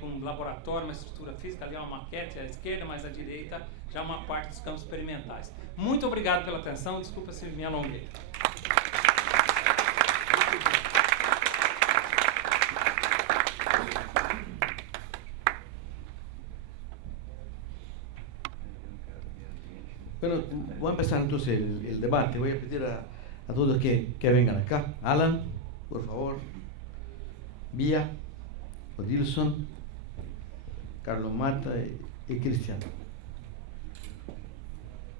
com um laboratório, uma estrutura física, ali é uma maquete à esquerda, mas à direita já uma parte dos campos experimentais. Muito obrigado pela atenção, desculpa se me alonguei. Bueno, voy a empezar entonces el debate. Voy a pedir a todos que vengan acá. Alan, por favor. Bia, Odilson, Carlos Mata y Cristian.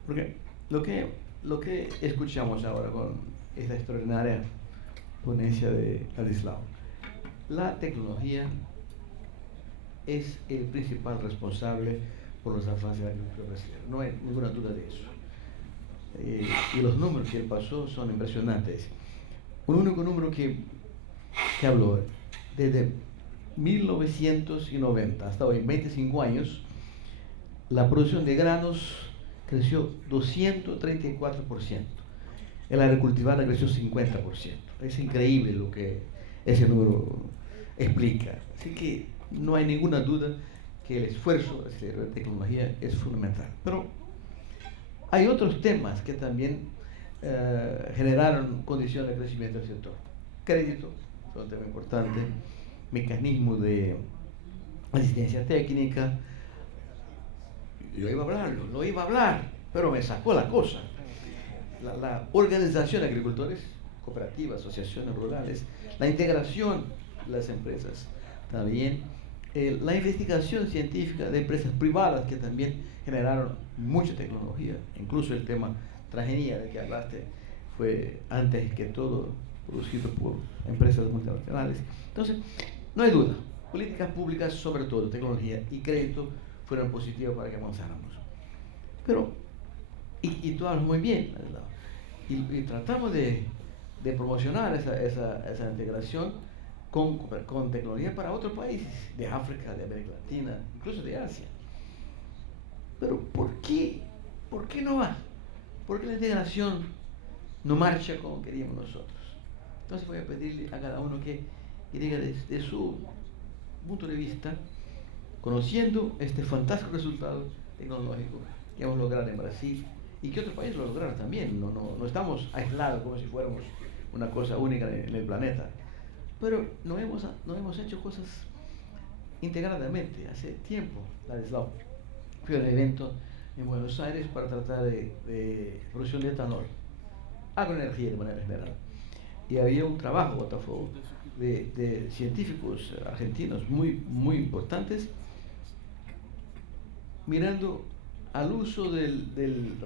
Porque lo que escuchamos ahora con esta extraordinaria ponencia de Ladislao, la tecnología es el principal responsable por los avances de la agricultura brasileña, no hay ninguna duda de eso. Y los números que él pasó son impresionantes. Un único número que habló, desde 1990 hasta hoy, 25 años, la producción de granos creció 234%. El área cultivada creció 50%. Es increíble lo que ese número explica. Así que no hay ninguna duda que el esfuerzo de tecnología es fundamental. Pero hay otros temas que también generaron condiciones de crecimiento del sector. Crédito, es un tema importante, mecanismo de asistencia técnica. Yo iba a hablarlo, no iba a hablar, pero me sacó la cosa. La organización de agricultores, cooperativas, asociaciones rurales, la integración de las empresas, también la investigación científica de empresas privadas que también generaron mucha tecnología, incluso el tema transgenia de que hablaste fue antes que todo producido por empresas multinacionales. Entonces, no hay duda, políticas públicas, sobre todo tecnología y crédito, fueron positivas para que avanzáramos. Pero, y tú hablas muy bien, y tratamos de promocionar esa integración con tecnología para otros países, de África, de América Latina, incluso de Asia. Pero ¿por qué no va? ¿Por qué la integración no marcha como queríamos nosotros? Entonces voy a pedirle a cada uno que diga desde su punto de vista, conociendo este fantástico resultado tecnológico que hemos logrado en Brasil y que otros países lo lograron también. No estamos aislados como si fuéramos una cosa única en el planeta. Pero no hemos hecho cosas integradamente. Hace tiempo, Ladislao, fui a un evento en Buenos Aires para tratar de producción de etanol, agroenergía de manera general. Y había un trabajo, Botafogo, de científicos argentinos muy importantes, mirando al uso del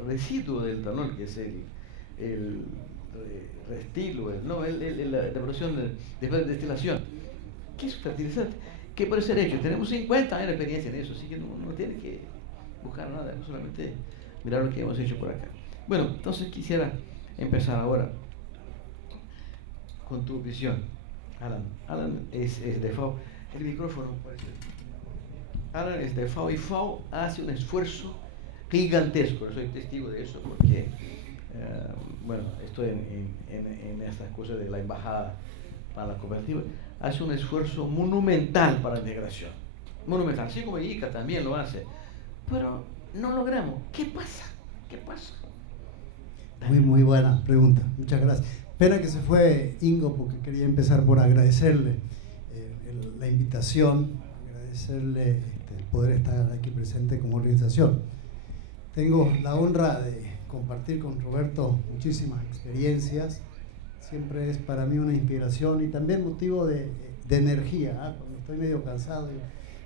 residuo del etanol, que es el restilo, la producción después de destilación, que es fertilizante, que puede ser hecho. Tenemos 50 años de experiencia en eso, así que no tiene que buscar nada, solamente mirar lo que hemos hecho por acá. Bueno, entonces quisiera empezar ahora con tu visión. Alan es de FAO. El micrófono, parece. Alan es de FAO y FAO hace un esfuerzo gigantesco. Yo soy testigo de eso porque estoy en estas cosas de la embajada para la cooperativa. Hace un esfuerzo monumental para la integración. Monumental, así como ICA también lo hace. Pero no logramos. ¿Qué pasa? Muy buena pregunta, muchas gracias. Pena que se fue Ingo, porque quería empezar por agradecerle la invitación, agradecerle el poder estar aquí presente como organización. Tengo la honra de compartir con Roberto muchísimas experiencias, siempre es para mí una inspiración y también motivo de energía, ¿eh? Cuando estoy medio cansado,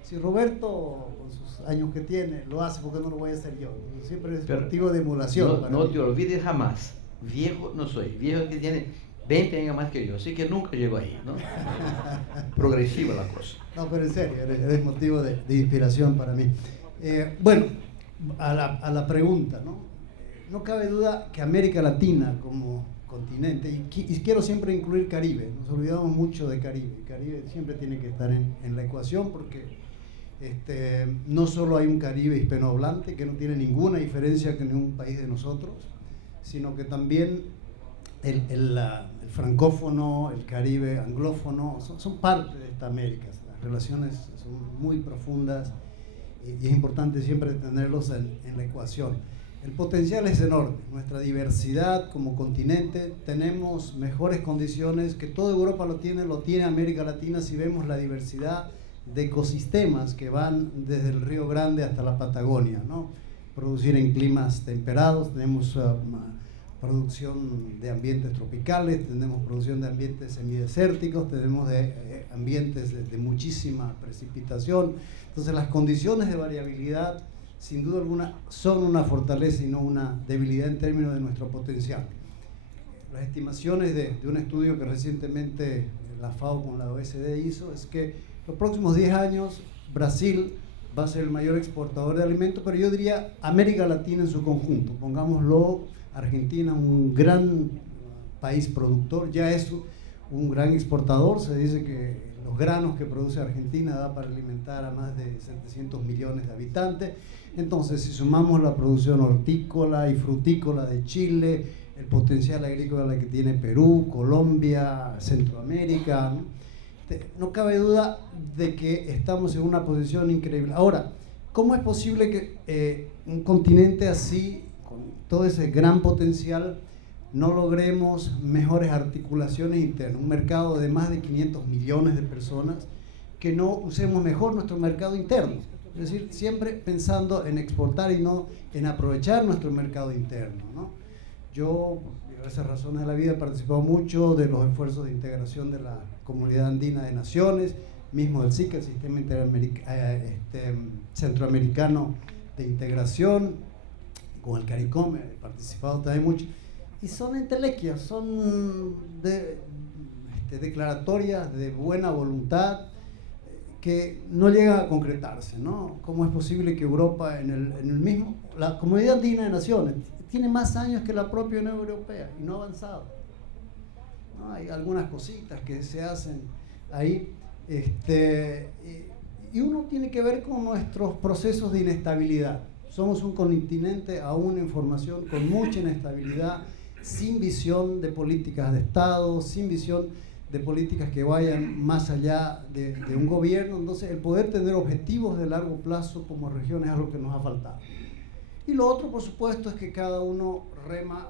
si Roberto con sus años que tiene lo hace, ¿por qué no lo voy a hacer yo? Siempre es motivo de emulación. No te olvides jamás, viejo no soy, viejo que tiene 20 años más que yo, así que nunca llego ahí, ¿no? Progresiva la cosa. No, pero en serio, eres motivo de inspiración para mí. Bueno, a la pregunta, ¿no? No cabe duda que América Latina como continente, y quiero siempre incluir Caribe, nos olvidamos mucho de Caribe. Caribe siempre tiene que estar en la ecuación porque no solo hay un Caribe hispanohablante que no tiene ninguna diferencia con ningún país de nosotros, sino que también el francófono, el Caribe anglófono son parte de esta América. Las relaciones son muy profundas y es importante siempre tenerlos en la ecuación. El potencial es enorme, nuestra diversidad como continente, tenemos mejores condiciones que toda Europa lo tiene América Latina si vemos la diversidad de ecosistemas que van desde el Río Grande hasta la Patagonia, ¿no? Producir en climas temperados, tenemos producción de ambientes tropicales, tenemos producción de ambientes semidesérticos, tenemos ambientes de muchísima precipitación, entonces las condiciones de variabilidad sin duda alguna son una fortaleza y no una debilidad en términos de nuestro potencial. Las estimaciones de un estudio que recientemente la FAO con la OECD hizo es que los próximos 10 años Brasil va a ser el mayor exportador de alimentos, pero yo diría América Latina en su conjunto, pongámoslo, Argentina un gran país productor, ya es un gran exportador, se dice que los granos que produce Argentina da para alimentar a más de 700 millones de habitantes. Entonces, si sumamos la producción hortícola y frutícola de Chile, el potencial agrícola que tiene Perú, Colombia, Centroamérica, no cabe duda de que estamos en una posición increíble. Ahora, ¿cómo es posible que un continente así, con todo ese gran potencial, no logremos mejores articulaciones internas? Un mercado de más de 500 millones de personas, que no usemos mejor nuestro mercado interno. Es decir, siempre pensando en exportar y no en aprovechar nuestro mercado interno, ¿no? Yo, por esas razones de la vida, he participado mucho de los esfuerzos de integración de la Comunidad Andina de Naciones, mismo del SICA, el Sistema Centroamericano de Integración, con el CARICOM, he participado también mucho. Y son entelequias, son declaratorias de buena voluntad que no llegan a concretarse, ¿no? ¿Cómo es posible que Europa, la Comunidad Andina de Naciones, tiene más años que la propia Unión Europea y no ha avanzado? ¿No? Hay algunas cositas que se hacen ahí, y uno tiene que ver con nuestros procesos de inestabilidad. Somos un continente aún en formación, con mucha inestabilidad, sin visión de políticas de Estado, sin visión de políticas que vayan más allá de un gobierno. Entonces, el poder tener objetivos de largo plazo como región es algo que nos ha faltado. Y lo otro, por supuesto, es que cada uno rema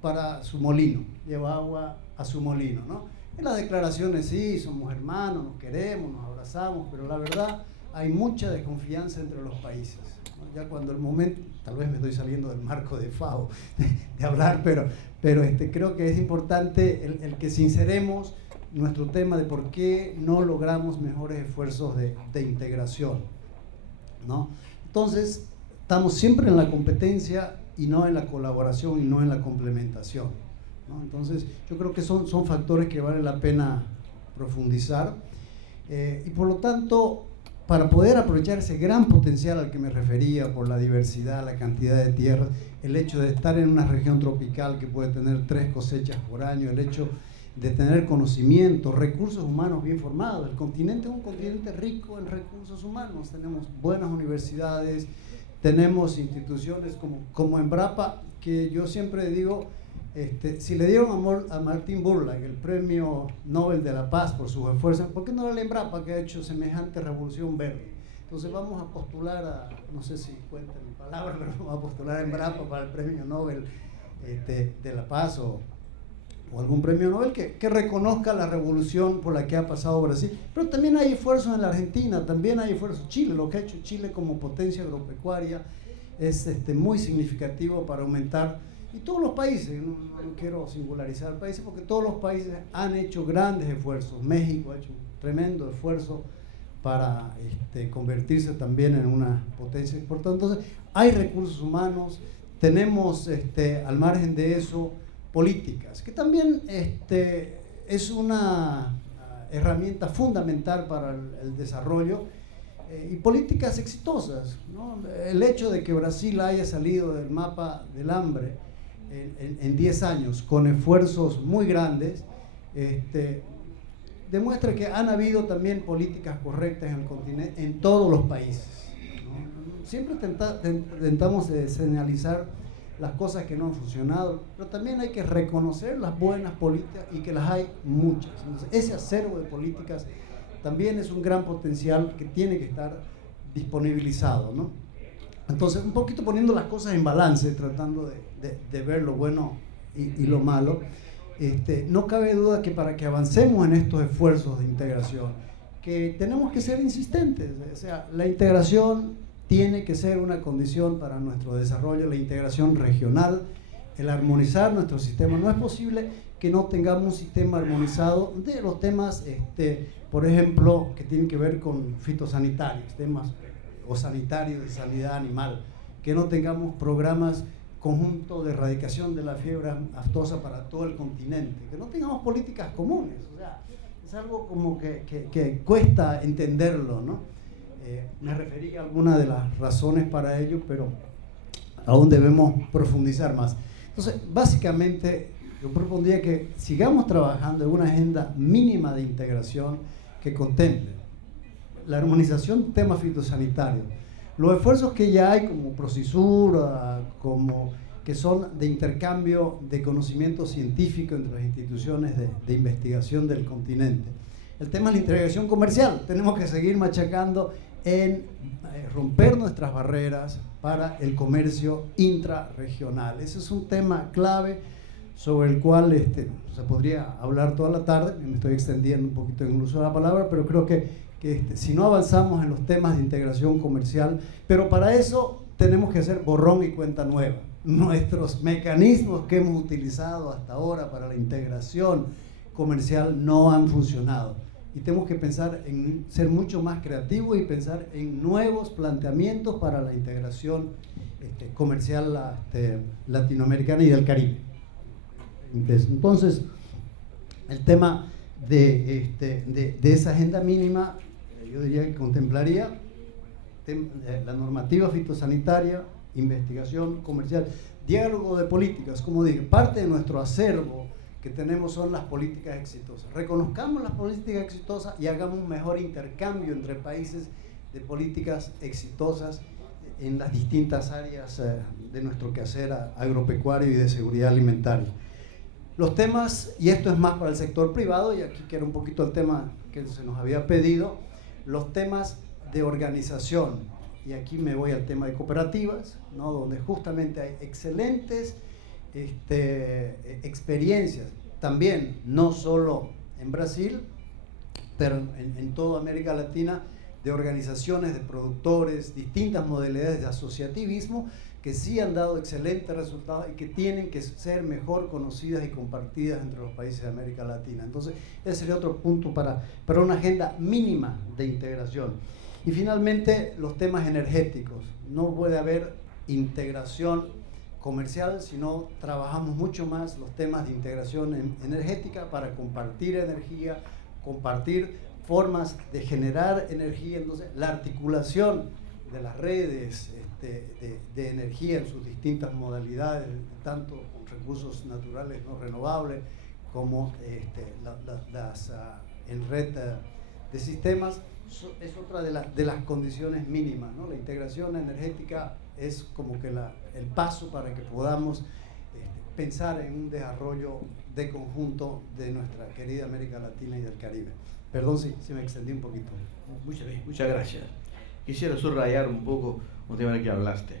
para su molino, lleva agua a su molino, ¿no? En las declaraciones sí, somos hermanos, nos queremos, nos abrazamos, pero la verdad hay mucha desconfianza entre los países, ¿no? Ya cuando el momento, tal vez me estoy saliendo del marco de FAO de hablar, pero creo que es importante el que sinceremos nuestro tema de por qué no logramos mejores esfuerzos de integración, ¿no? Entonces, estamos siempre en la competencia y no en la colaboración y no en la complementación, ¿no? Entonces, yo creo que son factores que vale la pena profundizar, y por lo tanto, para poder aprovechar ese gran potencial al que me refería por la diversidad, la cantidad de tierras, el hecho de estar en una región tropical que puede tener 3 cosechas por año, el hecho de tener conocimiento, recursos humanos bien formados. El continente es un continente rico en recursos humanos, tenemos buenas universidades, tenemos instituciones como Embrapa, que yo siempre digo, si le dieron a Martin Burlack el premio Nobel de la Paz por sus esfuerzos, ¿por qué no la Embrapa, que ha hecho semejante revolución verde? Entonces vamos a postular no sé si cuenta mi palabra, pero vamos a postular a Embrapa para el premio Nobel de la paz o algún premio Nobel que reconozca la revolución por la que ha pasado Brasil. Pero también hay esfuerzos en la Argentina, también hay esfuerzos. Chile, lo que ha hecho Chile como potencia agropecuaria es muy significativo para aumentar, y todos los países, no quiero singularizar países porque todos los países han hecho grandes esfuerzos. México ha hecho un tremendo esfuerzo para convertirse también en una potencia exportadora. Entonces hay recursos humanos, tenemos al margen de eso políticas, que también es una herramienta fundamental para el desarrollo, y políticas exitosas, ¿no? El hecho de que Brasil haya salido del mapa del hambre en 10 años con esfuerzos muy grandes, demuestra que han habido también políticas correctas en el continente, en todos los países, ¿no? Siempre intentamos señalizar las cosas que no han funcionado, pero también hay que reconocer las buenas políticas, y que las hay muchas. Entonces, ese acervo de políticas también es un gran potencial que tiene que estar disponibilizado, ¿no? Entonces, un poquito poniendo las cosas en balance, tratando de ver lo bueno y lo malo, no cabe duda que para que avancemos en estos esfuerzos de integración, que tenemos que ser insistentes. O sea, la integración tiene que ser una condición para nuestro desarrollo, la integración regional, el armonizar nuestro sistema. No es posible que no tengamos un sistema armonizado de los temas, por ejemplo, que tienen que ver con fitosanitarios, temas o sanitarios de sanidad animal, que no tengamos programas conjuntos de erradicación de la fiebre aftosa para todo el continente, que no tengamos políticas comunes. O sea, es algo como que cuesta entenderlo, ¿no? Me referí a algunas de las razones para ello, pero aún debemos profundizar más. Entonces, básicamente, yo propondría que sigamos trabajando en una agenda mínima de integración que contemple la armonización del tema fitosanitario, los esfuerzos que ya hay como Procesur, como que son de intercambio de conocimiento científico entre las instituciones de investigación del continente. El tema de la integración comercial, tenemos que seguir machacando en romper nuestras barreras para el comercio intrarregional. Ese es un tema clave sobre el cual se podría hablar toda la tarde. Me estoy extendiendo un poquito en el uso de la palabra, pero creo que si no avanzamos en los temas de integración comercial, pero para eso tenemos que hacer borrón y cuenta nueva. Nuestros mecanismos que hemos utilizado hasta ahora para la integración comercial no han funcionado. Y tenemos que pensar en ser mucho más creativos y pensar en nuevos planteamientos para la integración comercial latinoamericana y del Caribe. Entonces, el tema de esa agenda mínima, yo diría que contemplaría la normativa fitosanitaria, investigación comercial, diálogo de políticas. Como dije, parte de nuestro acervo que tenemos son las políticas exitosas. Reconozcamos las políticas exitosas y hagamos un mejor intercambio entre países de políticas exitosas en las distintas áreas de nuestro quehacer agropecuario y de seguridad alimentaria. Los temas, y esto es más para el sector privado, y aquí quiero un poquito el tema que se nos había pedido, los temas de organización, y aquí me voy al tema de cooperativas, ¿no? Donde justamente hay excelentes experiencias, también no solo en Brasil, pero en toda América Latina, de organizaciones de productores, distintas modalidades de asociativismo que sí han dado excelentes resultados y que tienen que ser mejor conocidas y compartidas entre los países de América Latina. Entonces, ese sería otro punto para una agenda mínima de integración. Y finalmente, los temas energéticos. No puede haber integración comercial si no trabajamos mucho más los temas de integración energética para compartir energía, compartir formas de generar energía. Entonces, la articulación de las redes de energía en sus distintas modalidades, tanto con recursos naturales no renovables como en red de sistemas, es otra de las condiciones mínimas, ¿no? La integración energética es como que el paso para que podamos pensar en un desarrollo de conjunto de nuestra querida América Latina y del Caribe. Perdón si me extendí un poquito. Muchas gracias. Quisiera subrayar un poco un tema del que hablaste.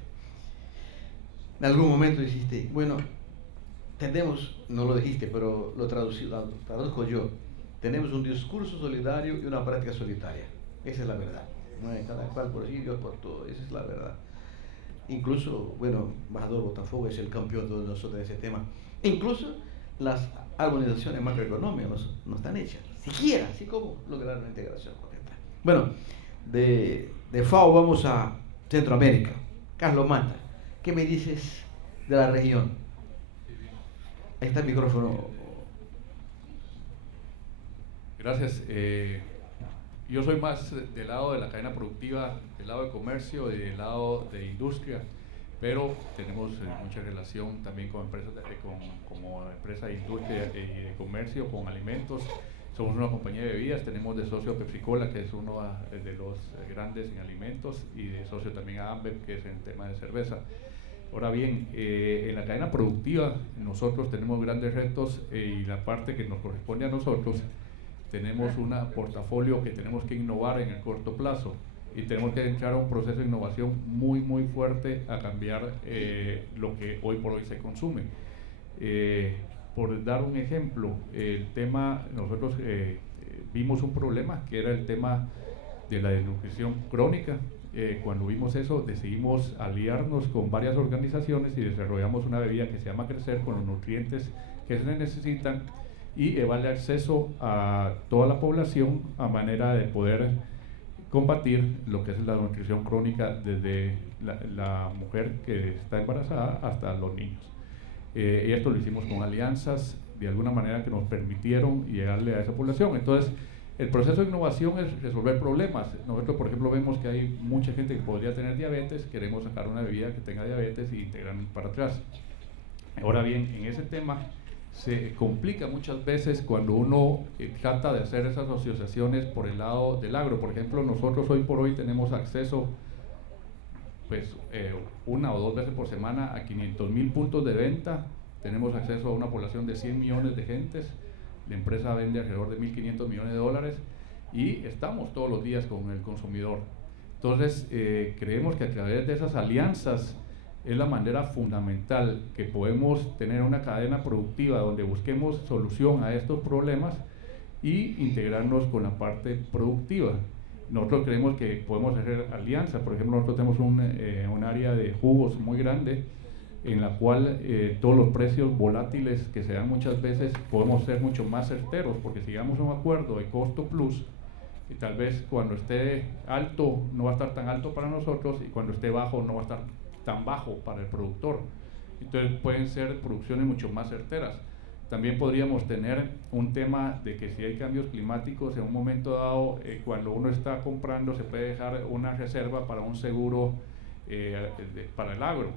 En algún momento dijiste, bueno, tenemos, no lo dijiste, pero lo traduzco yo, tenemos un discurso solidario y una práctica solitaria. Esa es la verdad. ¿No? Cada cual por sí, Dios por todo. Esa es la verdad. Incluso, bueno, embajador Botafogo es el campeón de nosotros en ese tema. Incluso las armonizaciones macroeconómicas no están hechas, siquiera, así como lograr una integración correcta. Bueno, de FAO vamos a Centroamérica. Carlos Mata, ¿qué me dices de la región? Ahí está el micrófono. Gracias. Yo soy más del lado de la cadena productiva, del lado de comercio y del lado de industria, pero tenemos mucha relación también con empresas como empresa de industria y de comercio, con alimentos. Somos una compañía de bebidas, tenemos de socio a PepsiCola, que es uno de los grandes en alimentos, y de socio también a Ambev, que es en tema de cerveza. Ahora bien, en la cadena productiva nosotros tenemos grandes retos y la parte que nos corresponde a nosotros, tenemos un portafolio que tenemos que innovar en el corto plazo y tenemos que entrar a un proceso de innovación muy fuerte a cambiar lo que hoy por hoy se consume. Por dar un ejemplo, el tema, nosotros vimos un problema que era el tema de la desnutrición crónica. Cuando vimos eso, decidimos aliarnos con varias organizaciones y desarrollamos una bebida que se llama Crecer, con los nutrientes que se necesitan y darle acceso a toda la población a manera de poder combatir lo que es la nutrición crónica desde la mujer que está embarazada hasta los niños. Y esto lo hicimos con alianzas de alguna manera que nos permitieron llegarle a esa población. Entonces, el proceso de innovación es resolver problemas. Nosotros, por ejemplo, vemos que hay mucha gente que podría tener diabetes, queremos sacar una bebida que tenga diabetes y integrar para atrás. Ahora bien, en ese tema se complica muchas veces cuando uno trata de hacer esas asociaciones por el lado del agro. Por ejemplo, nosotros hoy por hoy tenemos acceso una o dos veces por semana a 500,000 puntos de venta, tenemos acceso a una población de 100 millones de gentes, la empresa vende alrededor de 1.500 millones de dólares y estamos todos los días con el consumidor. Entonces, creemos que a través de esas alianzas es la manera fundamental que podemos tener una cadena productiva donde busquemos solución a estos problemas y integrarnos con la parte productiva. Nosotros creemos que podemos hacer alianzas. Por ejemplo, nosotros tenemos un área de jugos muy grande en la cual todos los precios volátiles que se dan muchas veces podemos ser mucho más certeros, porque si llegamos a un acuerdo de costo plus, y tal vez cuando esté alto no va a estar tan alto para nosotros y cuando esté bajo no va a estar tan bajo para el productor. Entonces pueden ser producciones mucho más certeras. También podríamos tener un tema de que si hay cambios climáticos en un momento dado, cuando uno está comprando se puede dejar una reserva para un seguro para el agro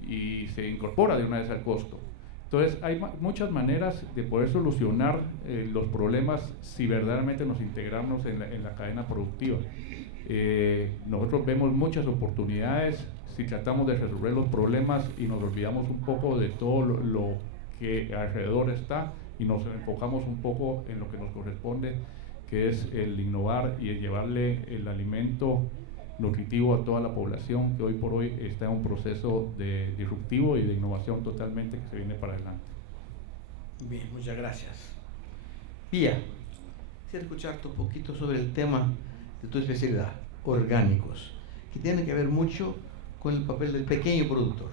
y se incorpora de una vez al costo. Entonces hay muchas maneras de poder solucionar los problemas si verdaderamente nos integramos en la cadena productiva. Nosotros vemos muchas oportunidades si tratamos de resolver los problemas y nos olvidamos un poco de todo lo que alrededor está y nos enfocamos un poco en lo que nos corresponde, que es el innovar y el llevarle el alimento nutritivo a toda la población que hoy por hoy está en un proceso de disruptivo y de innovación totalmente que se viene para adelante. Bien, muchas gracias. Pía, quisiera escucharte un poquito sobre el tema de tu especialidad, orgánicos, que tiene que ver mucho con el papel del pequeño productor.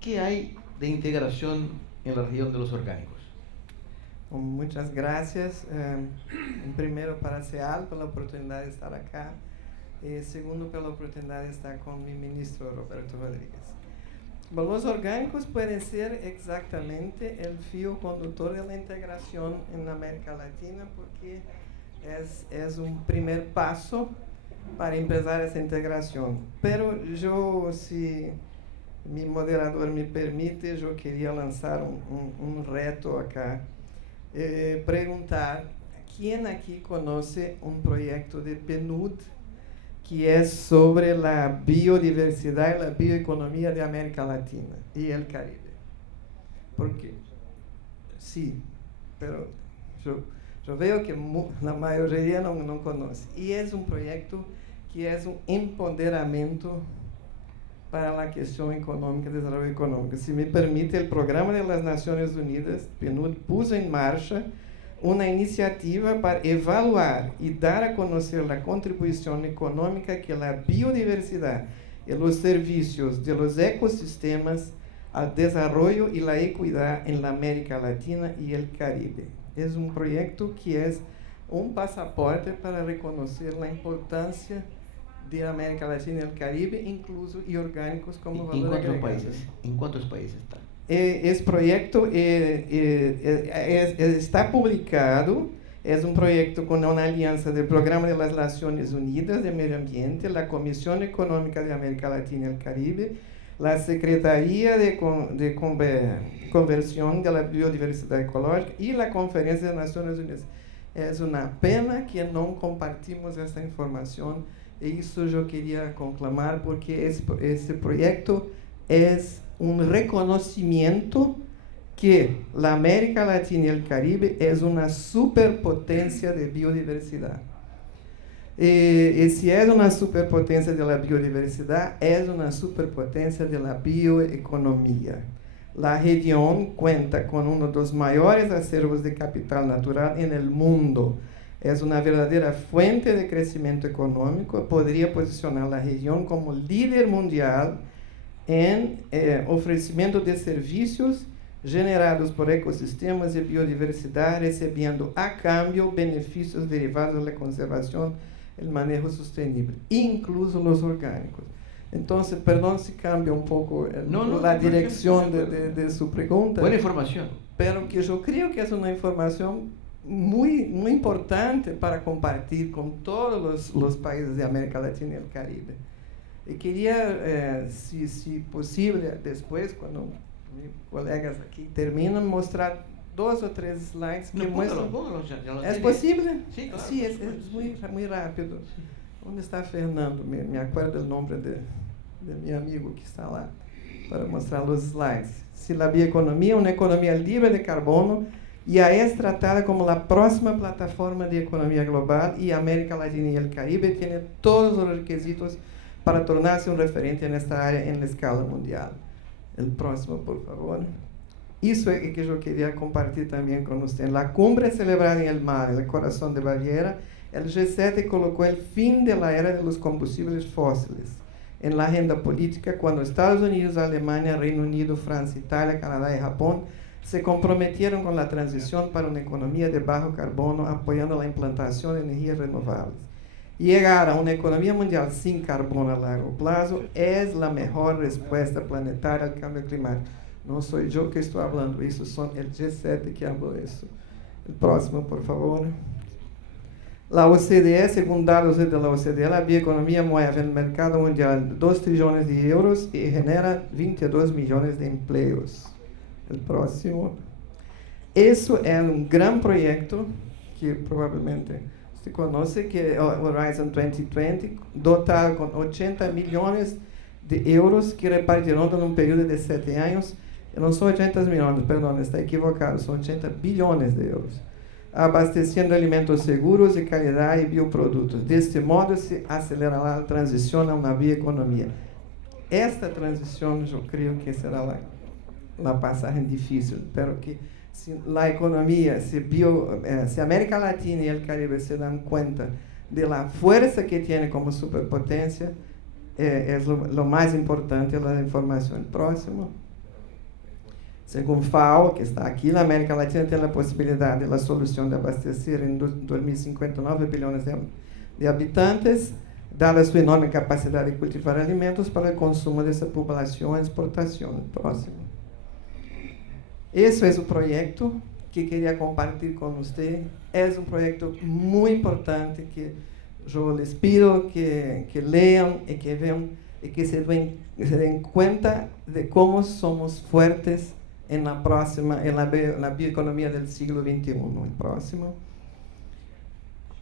¿Qué hay de integración en la región de los orgánicos? Muchas gracias. Primero para SEAL por la oportunidad de estar acá. Segundo, por la oportunidad de estar con mi ministro Roberto Rodríguez. Bueno, los orgánicos pueden ser exactamente el filo conductor de la integración en América Latina porque es un primer paso para empezar esa integración. Pero yo, si mi moderador me permite, yo quería lanzar un reto acá. Preguntar, ¿quién aquí conoce un proyecto de PNUD que es sobre la biodiversidad y la bioeconomía de América Latina y el Caribe? Porque sí, pero yo veo que la mayoría no conoce. Y es un proyecto que es un empoderamento para la cuestión económica, desarrollo económico. Si me permite, el Programa de las Naciones Unidas, PNUD, puso en marcha una iniciativa para evaluar y dar a conocer la contribución económica que la biodiversidad y los servicios de los ecosistemas al desarrollo y la equidad en la América Latina y el Caribe. Es un proyecto que es un pasaporte para reconocer la importancia de América Latina y el Caribe, incluso y orgánicos como valor agregado. ¿En cuántos países está? Esse projeto está publicado, é um projeto com uma aliança do Programa das Nações Unidas de Meio Ambiente, a Comissão Econômica de América Latina e o Caribe, a Secretaria de Conversão da Biodiversidade Ecológica e a Conferência das Nações Unidas. É uma pena que não compartimos essa informação, e isso eu queria conclamar, porque esse projeto é un reconocimiento que la América Latina y el Caribe es una superpotencia de biodiversidad. Y si es una superpotencia de la biodiversidad, es una superpotencia de la bioeconomía. La región cuenta con uno de los mayores acervos de capital natural en el mundo. Es una verdadera fuente de crecimiento económico. Podría posicionar la región como líder mundial en ofrecimiento de servicios generados por ecosistemas y biodiversidad, recibiendo a cambio beneficios derivados de la conservación y el manejo sostenible, incluso los orgánicos. Entonces, perdón si cambia un poco la dirección de su pregunta. Buena información. Pero que yo creo que es una información muy, muy importante para compartir con todos los países de América Latina y el Caribe. E queria, se possível, depois, quando meus colegas aqui terminam, mostrar 2 ou 3 slides que mostram... É possível? Sim, claro. Sim, é muito rápido. Onde está Fernando? Me acordo do nome de meu amigo que está lá, para mostrar os slides. Se a bioeconomia é uma economia livre de carbono, e é tratada como a próxima plataforma de economia global, e a América Latina e o Caribe tem todos os requisitos para tornar-se referente nesta área em escala mundial. O próximo, por favor. Isso é que eu queria compartilhar também com vocês. A cumbre celebrada em El Mar, no coração de Baviera, o G7 colocou o fim da era dos combustíveis fósseis em la agenda política, quando Estados Unidos, Alemanha, Reino Unido, França, Itália, Canadá e Japão se comprometeram com a transição para uma economia de baixo carbono, apoiando a implantação de energias renováveis. Llegar a una economía mundial sin carbono a largo plazo es la mejor respuesta planetaria al cambio climático. No soy yo que estoy hablando eso, son el G7 que habló eso. El próximo, por favor. La OCDE, según datos de la OCDE, la bioeconomía mueve en el mercado mundial 2 trillones de euros y genera 22 millones de empleos. El próximo. Eso es un gran proyecto que probablemente... se conoce que Horizon 2020 dotado con 80 millones de euros que repartirán en un periodo de 7 años. No son 80 millones, perdón, está equivocado, son 80 billones de euros. Abasteciendo alimentos seguros de calidad y bioproductos. De este modo se acelerará la transición a una bioeconomía. Esta transición yo creo que será la pasaje difícil, pero que si la economía, si América Latina y el Caribe se dan cuenta de la fuerza que tiene como superpotencia, es lo más importante la información. Próximo. Según FAO, que está aquí, la América Latina tiene la posibilidad de la solución de abastecer en 2050 9 billones de habitantes, dada su enorme capacidad de cultivar alimentos para el consumo de esa población y exportación. Próximo. Esse é o projeto que queria compartilhar com você. É um projeto muito importante que eu les pido que leiam e que vejam e que se den conta de como somos fortes na próxima, na bioeconomia do século XXI. O próximo.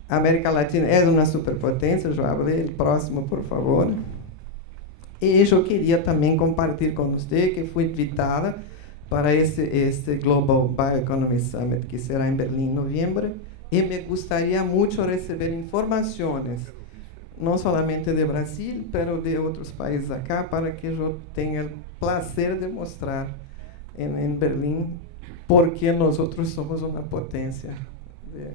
A América Latina é uma superpotência, eu falei. O próximo, por favor. E eu queria também compartilhar com você que fui invitada para este Global Bioeconomy Summit, que será em Berlim em novembro, e me gostaria muito receber informações no solamente de Brasil, pero de otros países acá, para que yo tenga el placer de mostrar en Berlín por qué nosotros somos una potencia,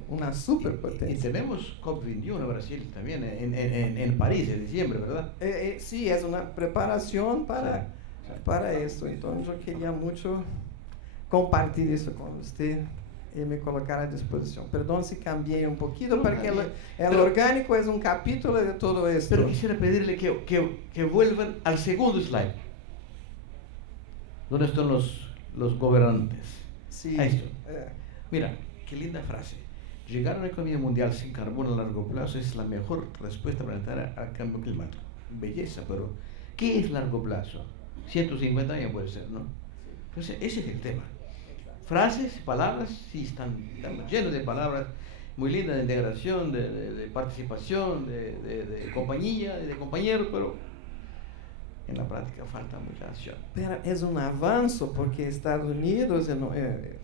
una Y superpotencia. tenemos COP21 en Brasil también, en París, en diciembre, ¿verdad? Sí, es una preparación para, Sí. para esto. Entonces yo quería mucho compartir eso con usted y me colocar a disposición. Perdón si cambié un poquito, No, porque está bien. el Pero- orgánico es un capítulo de todo esto. Pero quisiera pedirle que vuelvan al segundo slide, donde están los gobernantes. Sí, Ahí está. Mira, qué linda frase. Llegar a una economía mundial sin carbono a largo plazo es la mejor respuesta planetaria al cambio climático. Belleza, pero ¿qué es largo plazo? 150 años puede ser, ¿no? Entonces, ese es el tema. Frases, palabras, sí, estamos llenos de palabras muy lindas de integración, de participación, de compañía, de compañeros, pero en la práctica falta mucha acción. pero es un avance porque Estados Unidos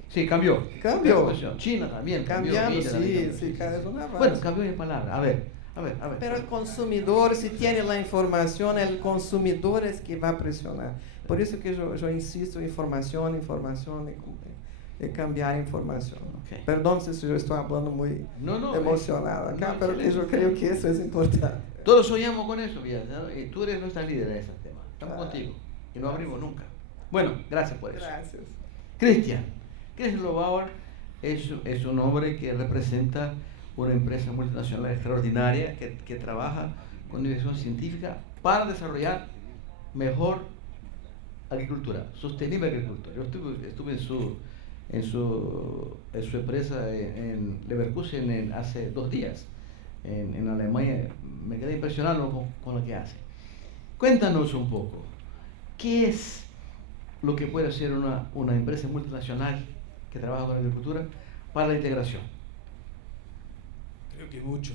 Sí, cambió. Cambió. China también cambiando, India también cambió, sí, es un avance. Bueno, cambió de palabra. A ver. Pero el consumidor, si tiene la información, el consumidor es que va a presionar. Por eso que yo insisto en información y cambiar información. Ok. Perdón si yo estoy hablando muy No, emocionado acá, no, pero que yo excelente. creo que eso es importante. Todos soñamos con eso, Villas, ¿no? Y tú eres nuestra líder en ese tema. Estamos Ah. contigo. Y no abrimos nunca. Bueno, gracias por eso. Gracias. Cristian Lobauer es un hombre que representa una empresa multinacional extraordinaria que trabaja con dirección científica para desarrollar mejor agricultura, sostenible agricultura. Yo estuve en su empresa en Leverkusen hace 2 días, en Alemania. Me quedé impresionado con lo que hace. Cuéntanos un poco, ¿qué es lo que puede hacer una empresa multinacional que trabaja con agricultura para la integración? Creo que mucho.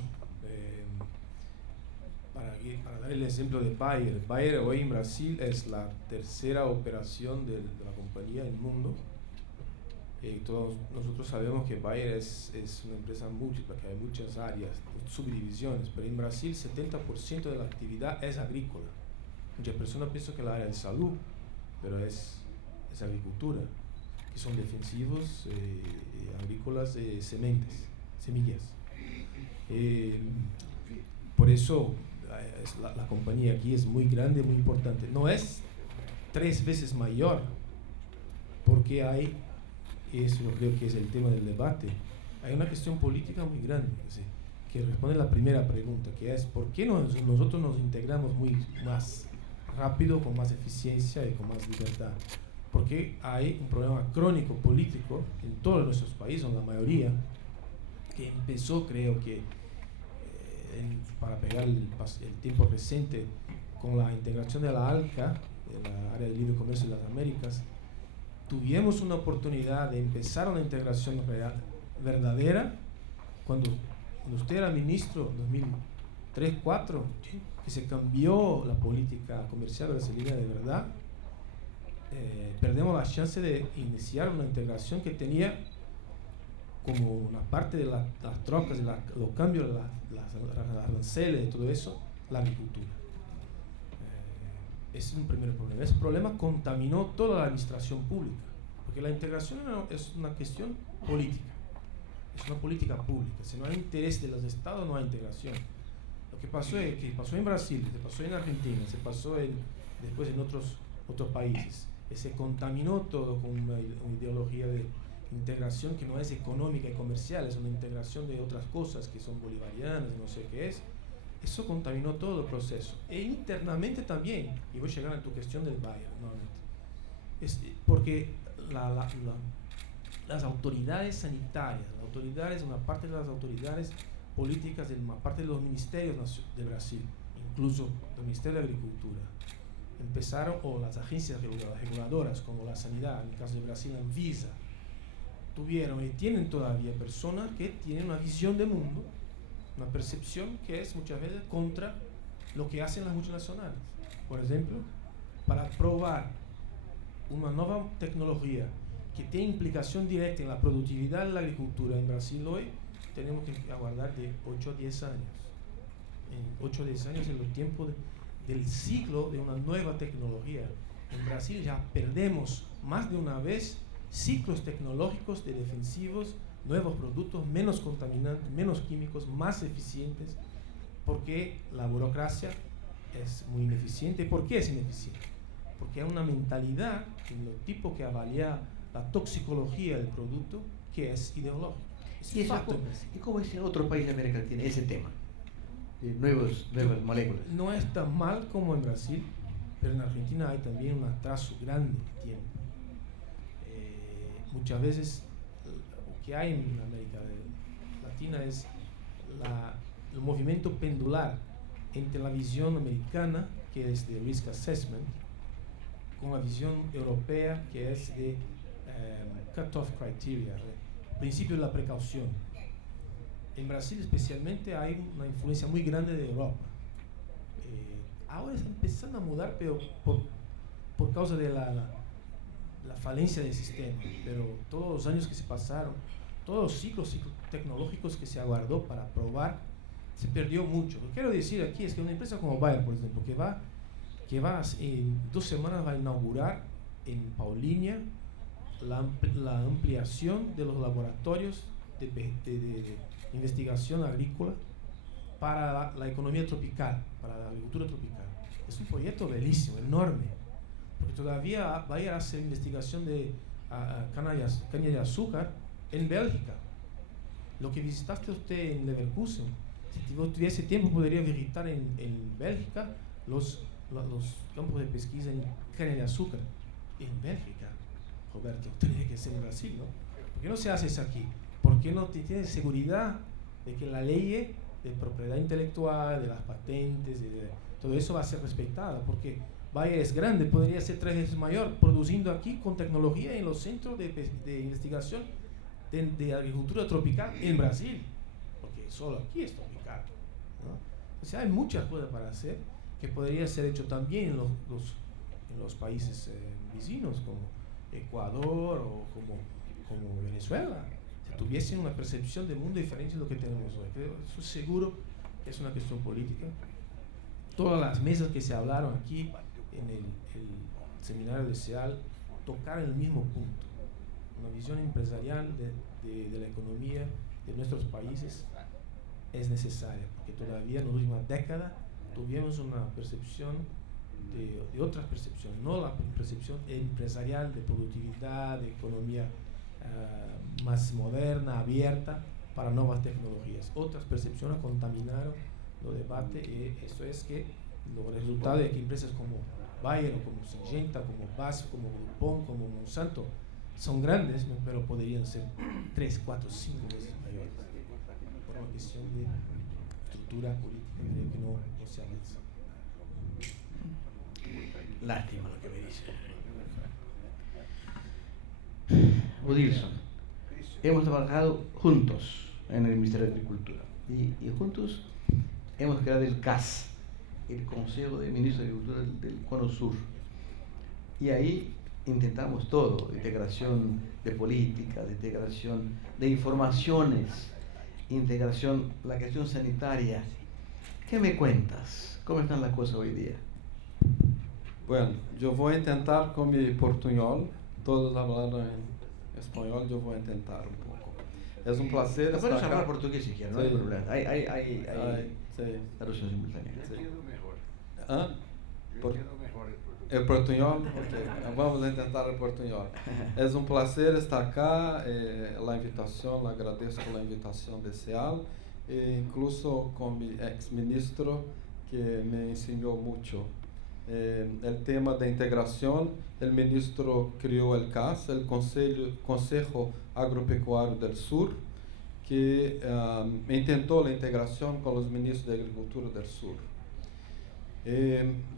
Para dar el ejemplo de Bayer. Bayer hoy en Brasil es la tercera operación de la compañía en el mundo. Todos nosotros sabemos que Bayer es una empresa múltiple, que hay muchas áreas, subdivisiones, pero en Brasil 70% de la actividad es agrícola. Muchas personas piensan que la área de salud, pero es agricultura, que son defensivos, agrícolas, semillas. Por eso la compañía aquí es muy grande, muy importante. No es 3 veces mayor, porque hay, eso yo creo que es el tema del debate, hay una cuestión política muy grande, que responde a la primera pregunta, que es ¿por qué nosotros nos integramos más rápido, con más eficiencia y con más libertad? Porque hay un problema crónico político en todos nuestros países, en la mayoría, que empezó, creo que, para pegar el tiempo reciente, con la integración de la ALCA, de la Área de Libre Comercio de las Américas. Tuvimos una oportunidad de empezar una integración verdadera cuando usted era ministro en 2003-2004, que se cambió la política comercial brasileña de verdad. Perdemos la chance de iniciar una integración que tenía como una parte de las trocas, de los cambios, las aranceles, de todo eso, la agricultura. Ese es un primer problema. Ese problema contaminó toda la administración pública, porque la integración es una cuestión política, es una política pública. Si no hay interés de los estados, no hay integración. Lo que pasó es que pasó en Brasil, se pasó en Argentina, se pasó después en otros países. Se contaminó todo con una ideología de integración que no es económica y comercial, es una integración de otras cosas que son bolivarianas, no sé qué es. Eso contaminó todo el proceso. E internamente también, y voy a llegar a tu cuestión del Bayer, porque las autoridades sanitarias, una parte de las autoridades políticas, una parte de los ministerios de Brasil, incluso el Ministerio de Agricultura, empezaron, o las agencias reguladoras como la sanidad, en el caso de Brasil, Anvisa, tuvieron y tienen todavía personas que tienen una visión de mundo, una percepción que es muchas veces contra lo que hacen las multinacionales. Por ejemplo, para probar una nueva tecnología que tiene implicación directa en la productividad de la agricultura en Brasil hoy, tenemos que aguardar de 8 a 10 años. en 8 o 10 años en los tiempos del ciclo de una nueva tecnología. En Brasil ya perdemos más de una vez ciclos tecnológicos de defensivos, nuevos productos, menos contaminantes, menos químicos, más eficientes, porque la burocracia es muy ineficiente. ¿Por qué es ineficiente? Porque hay una mentalidad en los tipos que avalia la toxicología del producto que es ideológica. ¿Y cómo es en otros países de América Latina ese tema de nuevas moléculas? No es tan mal como en Brasil, pero en Argentina hay también un atraso grande de tiempo. Muchas veces lo que hay en América Latina es el movimiento pendular entre la visión americana, que es de risk assessment, con la visión europea, que es de cut-off criteria, principio de la precaución. En Brasil especialmente hay una influencia muy grande de Europa. Ahora está empezando a mudar, pero por causa de la falencia del sistema. Pero todos los años que se pasaron, todos los ciclos tecnológicos que se aguardó para probar, se perdió mucho. Lo que quiero decir aquí es que una empresa como Bayer, por ejemplo, que va en 2 semanas va a inaugurar en Paulínia la ampliación de los laboratorios de investigación agrícola para la economía tropical, para la agricultura tropical. Es un proyecto bellísimo, enorme, porque todavía va a ir a hacer investigación de caña de azúcar en Bélgica. Lo que visitaste usted en Leverkusen, si tuviese tiempo podría visitar en Bélgica los campos de pesquisa en caña de azúcar. En Bélgica, Roberto, tendría que ser en Brasil, ¿no? ¿Por qué no se hace eso aquí? ¿Por qué no tiene seguridad de que la ley de propiedad intelectual, de las patentes, todo eso va a ser respetada? Porque Bayer es grande, podría ser 3 veces mayor, produciendo aquí con tecnología en los centros de investigación de agricultura tropical en Brasil, porque solo aquí es tropical, ¿no? O sea, hay muchas cosas para hacer que podría ser hecho también en los países vecinos, como Ecuador o como Venezuela, si tuviesen una percepción del mundo diferente de lo que tenemos hoy. Pero eso seguro que es una cuestión política. Todas las mesas que se hablaron aquí en el seminario de SEAL tocaron el mismo punto. Una visión empresarial de la economía de nuestros países es necesaria, porque todavía en la última década tuvimos una percepción de otras percepciones, no la percepción empresarial de productividad, de economía más moderna, abierta para nuevas tecnologías. Otras percepciones contaminaron los debates, y eso es que los resultados de que empresas como Bayer, como Syngenta, como BASF, como DuPont, como Monsanto son grandes, pero podrían ser 3, 4, 5 veces mayores por una cuestión de estructura política. Creo que no se avanza. Lástima lo que me dice. Odilson, hemos trabajado juntos en el Ministerio de Agricultura y juntos hemos creado el CAS, el Consejo de Ministros de Agricultura del Cono Sur, y ahí intentamos todo: integración de política, de integración de informaciones, integración, la cuestión sanitaria. ¿Qué me cuentas? ¿Cómo están las cosas hoy día? Bueno, yo voy a intentar con mi portuñol, todos hablaron en español, yo voy a intentar un poco. Es un placer estar Puedes acá. hablar portugués si quieres, no Sí. hay problema. Hay Sí. traducción simultánea. Sí. ¿Ah? El portuñol, ok, vamos a intentar el portuñol. Es un placer estar acá, la invitación, le agradezco la invitación de SEAL, e incluso con mi ex-ministro que me enseñó mucho. El tema de integración, el ministro creó el CAS, el Consejo Agropecuario del Sur, que intentó la integración con los ministros de Agricultura del Sur.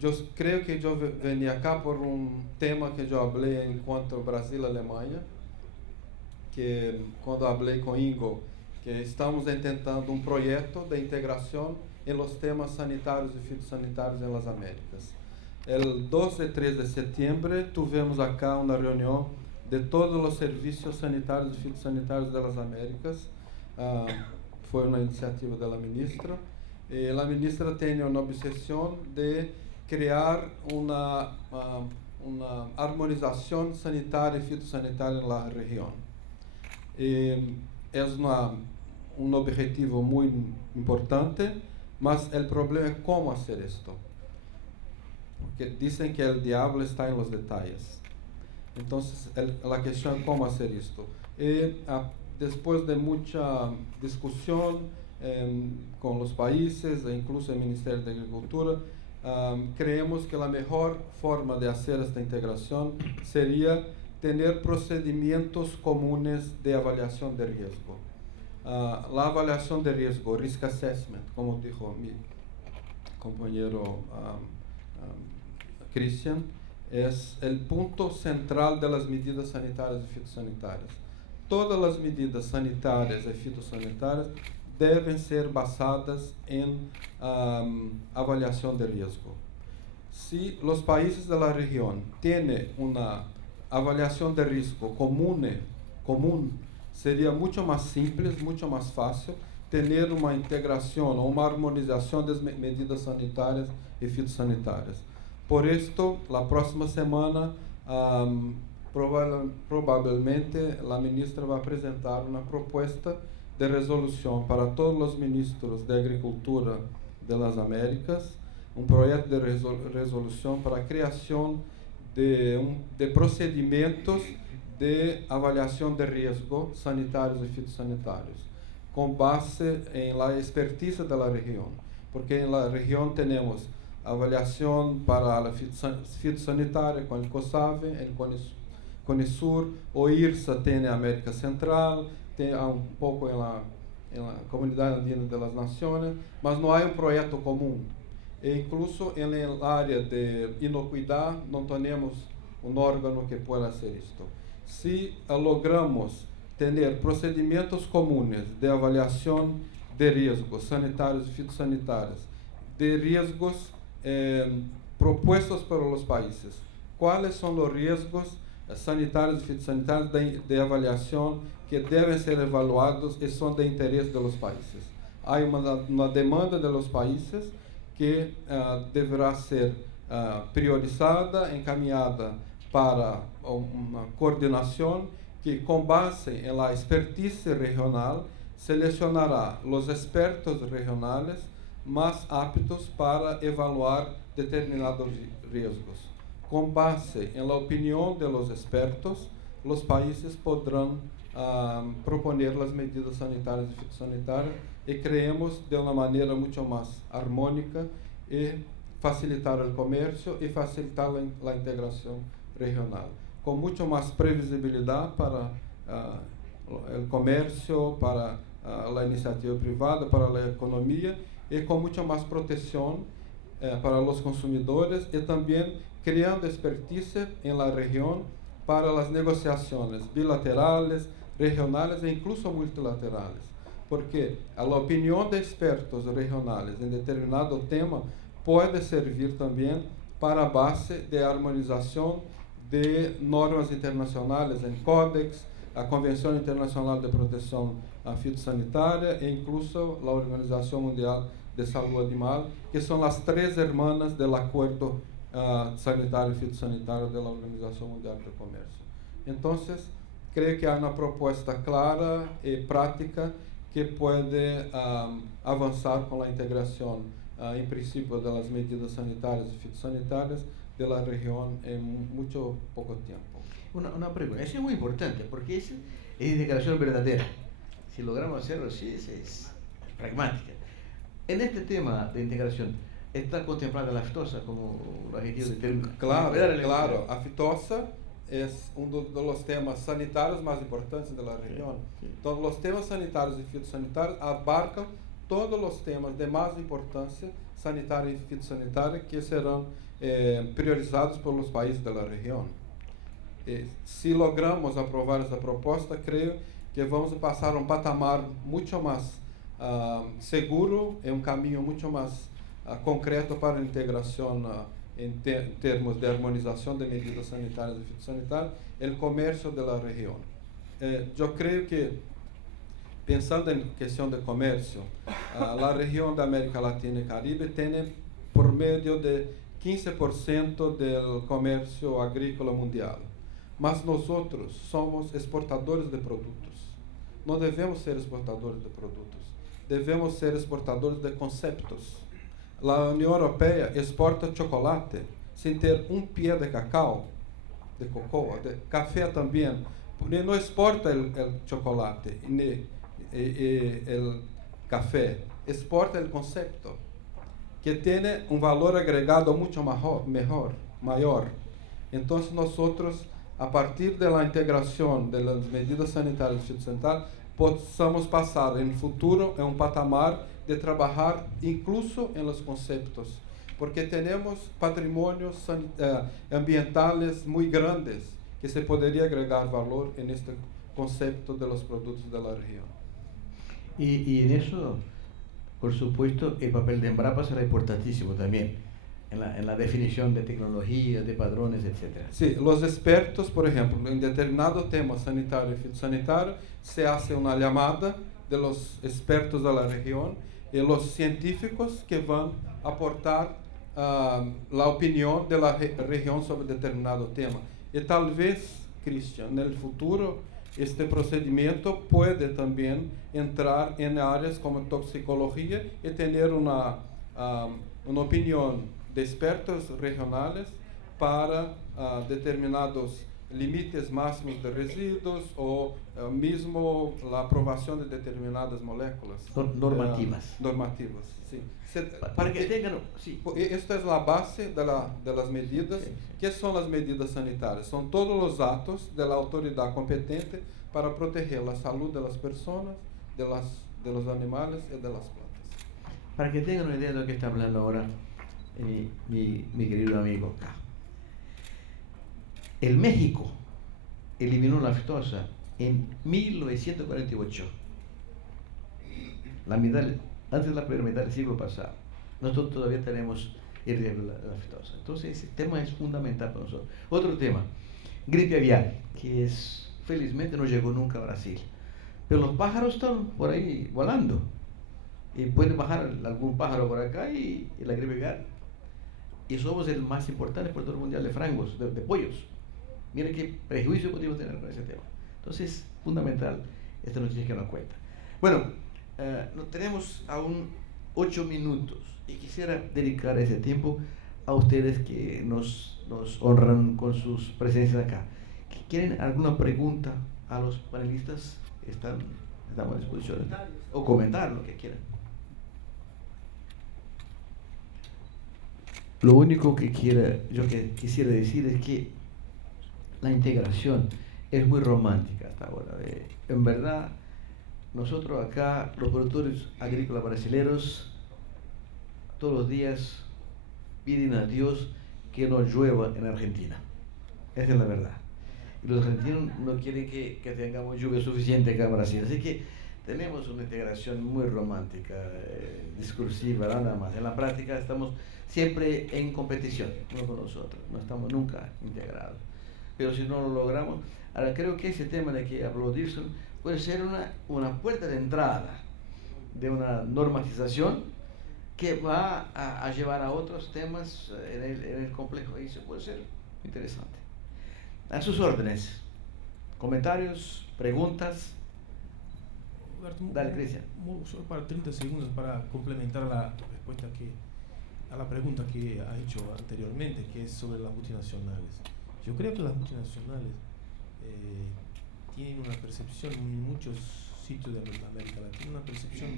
Yo creo que yo venía acá por un tema que yo hablé en cuanto a Brasil-Alemania, que cuando hablé con Ingo, que estamos intentando un proyecto de integración en los temas sanitarios y fitosanitarios en las Américas. El 12 y 3 de septiembre tuvimos acá una reunión de todos los servicios sanitarios y fitosanitarios de las Américas. Fue una iniciativa de la ministra. La ministra tiene una obsesión de crear una armonización sanitaria y fitosanitaria en la región. Es un objetivo muy importante, mas el problema es cómo hacer esto. Porque dicen que el diablo está en los detalles. Entonces, la cuestión es cómo hacer esto. Después de mucha discusión con los países e incluso el Ministerio de Agricultura, creemos que la mejor forma de hacer esta integración sería tener procedimientos comunes de evaluación de riesgo. La avaliación de riesgo, risk assessment, como dijo mi compañero Christian, es el punto central de las medidas sanitarias y fitosanitarias. Todas las medidas sanitarias y fitosanitarias deben ser basadas en avaliación de riesgo. Si los países de la región tienen una avaliación de riesgo común, sería mucho más simple, mucho más fácil tener una integración o una armonización de medidas sanitarias y fitosanitarias. Por esto, la próxima semana, probablemente la ministra va a presentar una propuesta de resolución para todos los ministros de Agricultura de las Américas, un proyecto de resolución para creación de procedimientos de avaliación de riesgo sanitarios y fitosanitarios, con base en la expertise de la región, porque en la región tenemos avaliación para la fitosanitaria con el COSAVE, el CONISUR, o IRSA tiene América Central, tiene un poco en la Comunidad Andina de las Naciones, mas no hay un proyecto común. E incluso en el área de inocuidad no tenemos un órgano que pueda hacer esto. Si logramos tener procedimientos comunes de avaliación de riesgos sanitarios y fitosanitarios, de riesgos propuestos por los países, cuáles son los riesgos sanitarios y fitosanitarios de avaliación que deben ser evaluados y son de interés de los países. Hay una demanda de los países que deberá ser priorizada, encaminada para una coordinación que, con base en la expertise regional, seleccionará los expertos regionales más aptos para evaluar determinados riesgos. Con base en la opinión de los expertos, los países podrán proponer las medidas sanitarias y fitosanitarias y creemos de una manera mucho más armónica y facilitar el comercio y facilitar la integración regional, con mucho más previsibilidad para el comercio, para la iniciativa privada, para la economía, y con mucha más protección para los consumidores, y también creando expertise en la región para las negociaciones bilaterales, regionales e incluso multilaterales. Porque la opinión de expertos regionales en determinado tema puede servir también para base de armonización de normas internacionales en Códex, la Convención Internacional de Protección Fitosanitaria e incluso la Organización Mundial de Salud Animal, que son las tres hermanas del Acuerdo Sanitario y Fitosanitario de la Organización Mundial de Comercio. Entonces, creo que hay una propuesta clara y práctica que puede avanzar con la integración, en principio, de las medidas sanitarias y fitosanitarias de la región en mucho poco tiempo. Una pregunta, eso es muy importante, porque es integración verdadera. Si logramos hacerlo así, es pragmática. En este tema de integración, ¿está contemplada la aftosa como objetivo de término? Claro, claro. A aftosa es uno de los temas sanitarios más importantes de la región. Sí. Entonces, los temas sanitarios y fitosanitarios abarcan todos los temas de más importancia sanitaria y fitosanitaria que serán priorizados por los países de la región. Si logramos aprobar esta propuesta, creo que vamos a pasar a un patamar mucho más seguro, en un camino mucho más concreto para la integración en termos de armonización de medidas sanitarias y fitosanitarias, el comercio de la región. Yo creo que pensando en cuestión de comercio, la región de América Latina y Caribe tiene por medio de 15% del comercio agrícola mundial. Mas nosotros somos exportadores de productos. No debemos ser exportadores de productos, debemos ser exportadores de conceptos. La Unión Europea exporta chocolate sin ter un pie de cacao, de cocoa, de café también. No exporta el chocolate ni el café, exporta el concepto, que tiene un valor agregado mucho mayor. Entonces nosotros, a partir de la integración de las medidas sanitarias y fitosanitarias, possamos passar em futuro em patamar de trabalhar incluso em los conceptos, porque temos patrimônios ambientales muito grandes que se poderia agregar valor en este concepto de los productos de la región. Y en eso, por supuesto, el papel de Embrapa será importantísimo también, en la definición de tecnologías, de padrones, etc. Sí, los expertos, por ejemplo, en determinado tema sanitario y fitosanitario, se hace una llamada de los expertos de la región y los científicos que van a aportar la opinión de la región sobre determinado tema. Y tal vez, Cristian, en el futuro, este procedimiento puede también entrar en áreas como toxicología y tener una opinión de expertos regionales para determinados límites máximos de residuos o mismo la aprobación de determinadas moléculas. Normativas. Normativas, sí. Para que tengan... Sí. Esta es la base de las medidas. Sí. ¿Qué son las medidas sanitarias? Son todos los actos de la autoridad competente para proteger la salud de las personas, de los animales y de las plantas. Para que tengan una idea de lo que está hablando ahora mi querido amigo acá. El México eliminó la aftosa en 1948, antes de la primera mitad del siglo pasado. Nosotros todavía tenemos el riesgo de la aftosa. Entonces ese tema es fundamental para nosotros. Otro tema, gripe aviar, que felizmente no llegó nunca a Brasil. Pero los pájaros están por ahí volando. Y puede bajar algún pájaro por acá y la gripe aviar. Y somos el más importante exportador mundial de frangos, de pollos. Miren qué prejuicio podemos tener con ese tema. Entonces, fundamental esta noticia que nos cuenta. Bueno, tenemos aún 8 minutos y quisiera dedicar ese tiempo a ustedes que nos honran con sus presencias acá. ¿Quieren alguna pregunta a los panelistas? Estamos a disposición. O comentar lo que quieran. Lo único que quisiera decir es que la integración es muy romántica hasta ahora. En verdad, nosotros acá, los productores agrícolas brasileños, todos los días piden a Dios que no llueva en Argentina. Esa es la verdad. Y los argentinos no quieren que tengamos lluvia suficiente acá en Brasil. Así que tenemos una integración muy romántica, discursiva, nada más. En la práctica estamos siempre en competición, uno con nosotros. No estamos nunca integrados. Pero si no lo logramos, ahora creo que ese tema de que habló Dirksen puede ser una puerta de entrada de una normatización que va a llevar a otros temas en el complejo. Y eso puede ser interesante. A sus órdenes. Comentarios, preguntas. Dale, Cristian. Solo para 30 segundos para complementar la respuesta a la pregunta que ha hecho anteriormente, que es sobre las multinacionales. Yo creo que las multinacionales tienen una percepción en muchos sitios de América Latina, una percepción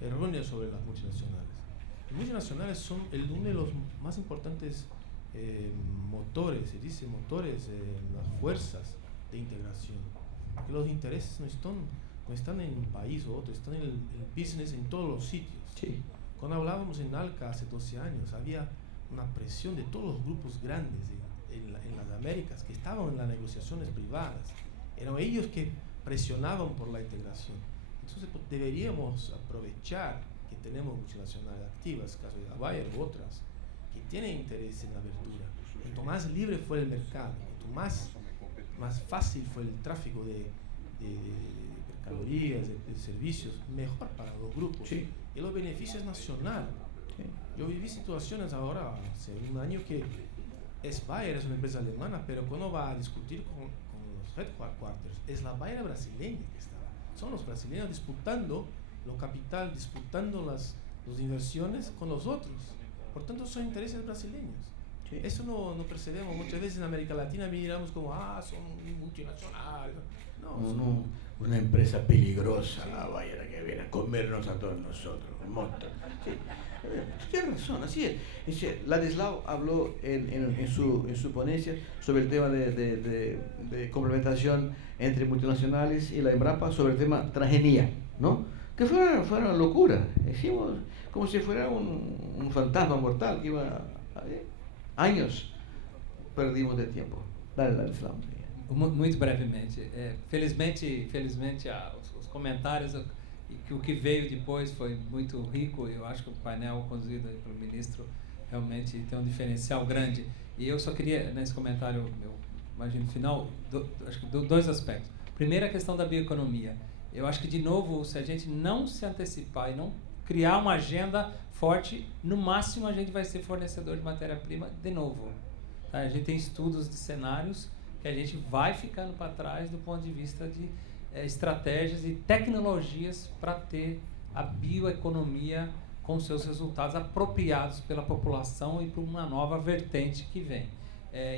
errónea sobre las multinacionales. Las multinacionales son uno de los más importantes motores, se dice motores, las fuerzas de integración. Porque los intereses no están en un país o otro, están en el business en todos los sitios. Sí. Cuando hablábamos en ALCA hace 12 años, había una presión de todos los grupos grandes en las Américas que estaban en las negociaciones privadas. Eran ellos que presionaban por la integración. Entonces deberíamos aprovechar que tenemos multinacionales activas, caso de la Bayer u otras, que tienen interés en la abertura. Cuanto más libre fue el mercado, cuanto más fácil fue el tráfico de mercadorias, de servicios, mejor para los grupos. Sí. Y los beneficios nacional. Sí. Yo viví situaciones ahora, hace un año, que Bayer es una empresa alemana, pero cuando va a discutir con los headquarters, es la Bayer brasileña que está. Son los brasileños disputando lo capital, disputando las inversiones con los otros. Por tanto, son intereses brasileños. Sí. Eso no percebemos. Muchas veces en América Latina miramos como, son multinacionales. No, Una empresa peligrosa, Sí. la Bayer, que viene a comernos a todos nosotros, un monstruo. Sí. Tiene razón, así es. Ladislao habló en su ponencia sobre el tema de complementación entre multinacionales y la Embrapa, sobre el tema transgenia, ¿no? Que fue una locura. Hicimos como si fuera un fantasma mortal que iba años perdimos de tiempo. Dale, Ladislao. Muito brevemente. Felizmente os comentários e o que veio depois foi muito rico. Eu acho que o painel conduzido pelo ministro realmente tem um diferencial grande. E eu só queria, nesse comentário, meu, imagino, final, acho que dois aspectos. Primeiro, a questão da bioeconomia. Eu acho que, de novo, se a gente não se antecipar e não criar uma agenda forte, no máximo a gente vai ser fornecedor de matéria-prima de novo. Tá? A gente tem estudos de cenários que a gente vai ficando para trás do ponto de vista de estratégias e tecnologias para ter a bioeconomia com seus resultados apropriados pela população e por uma nova vertente que vem.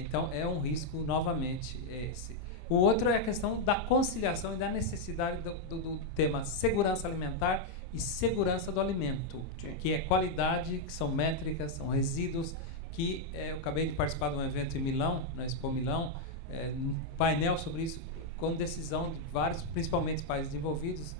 Então, é um risco, novamente, esse. O outro é a questão da conciliação e da necessidade do tema segurança alimentar e segurança do alimento, Sim. que é qualidade, que são métricas, são resíduos, que eu acabei de participar de um evento em Milão, na Expo Milão, um painel sobre isso, com decisão de vários, principalmente países desenvolvidos,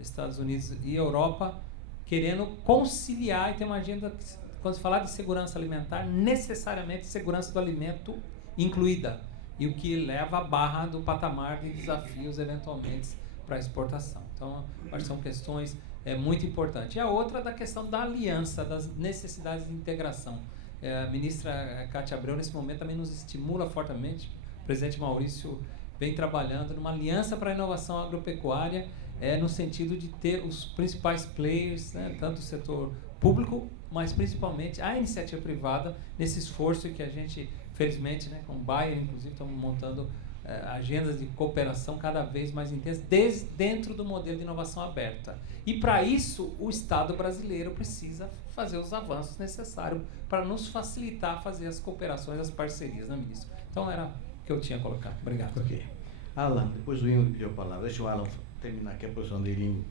Estados Unidos e Europa, querendo conciliar e ter uma agenda, quando se falar de segurança alimentar, necessariamente segurança do alimento incluída, e o que leva a barra do patamar de desafios eventualmente para a exportação. Então, acho que são questões muito importantes. E a outra da questão da aliança, das necessidades de integração. A ministra Cátia Abreu, nesse momento, também nos estimula fortemente. O presidente Maurício vem trabalhando numa aliança para a inovação agropecuária, no sentido de ter os principais players, né, tanto o setor público, mas principalmente a iniciativa privada, nesse esforço que a gente, felizmente, né, com o Bayer, inclusive, estamos montando agendas de cooperação cada vez mais intensas, dentro do modelo de inovação aberta. E, para isso, o Estado brasileiro precisa fazer os avanços necessários para nos facilitar fazer as cooperações, as parcerias, né, ministro? Então, era o que eu tinha colocado. Obrigado. Ok. Alan, depois o Ingo pediu a palavra. Deixa o Alan terminar aqui a posição dele, Ingo.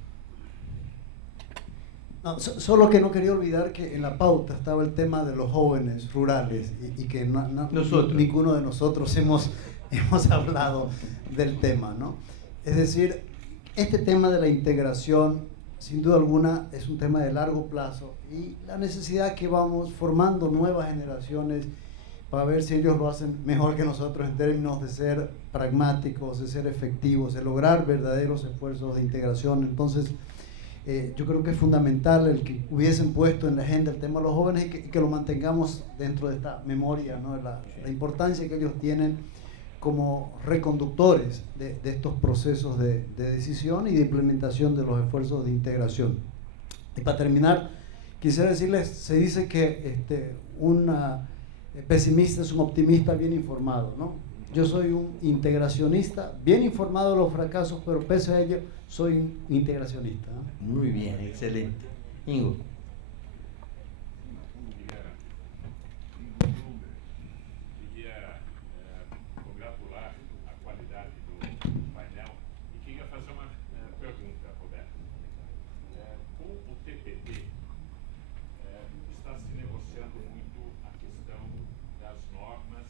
No, solo que no quería olvidar que en la pauta estaba el tema de los jóvenes rurales y que ninguno de nosotros hemos hablado del tema, ¿no? Es decir, este tema de la integración, sin duda alguna, es un tema de largo plazo y la necesidad que vamos formando nuevas generaciones para ver si ellos lo hacen mejor que nosotros en términos de ser pragmáticos, de ser efectivos, de lograr verdaderos esfuerzos de integración. Entonces, yo creo que es fundamental el que hubiesen puesto en la agenda el tema de los jóvenes y que lo mantengamos dentro de esta memoria, ¿no? La importancia que ellos tienen como reconductores de estos procesos de decisión y de implementación de los esfuerzos de integración. Y para terminar, quisiera decirles, se dice que un pesimista es un optimista bien informado, ¿no? Yo soy un integracionista, bien informado de los fracasos, pero pese a ello, soy un integracionista, ¿no? Muy bien, excelente. Ingo. Queria congratular a qualidade do painel e queria fazer uma pergunta, Roberto. Com o TPP, está se negociando muito a questão das normas,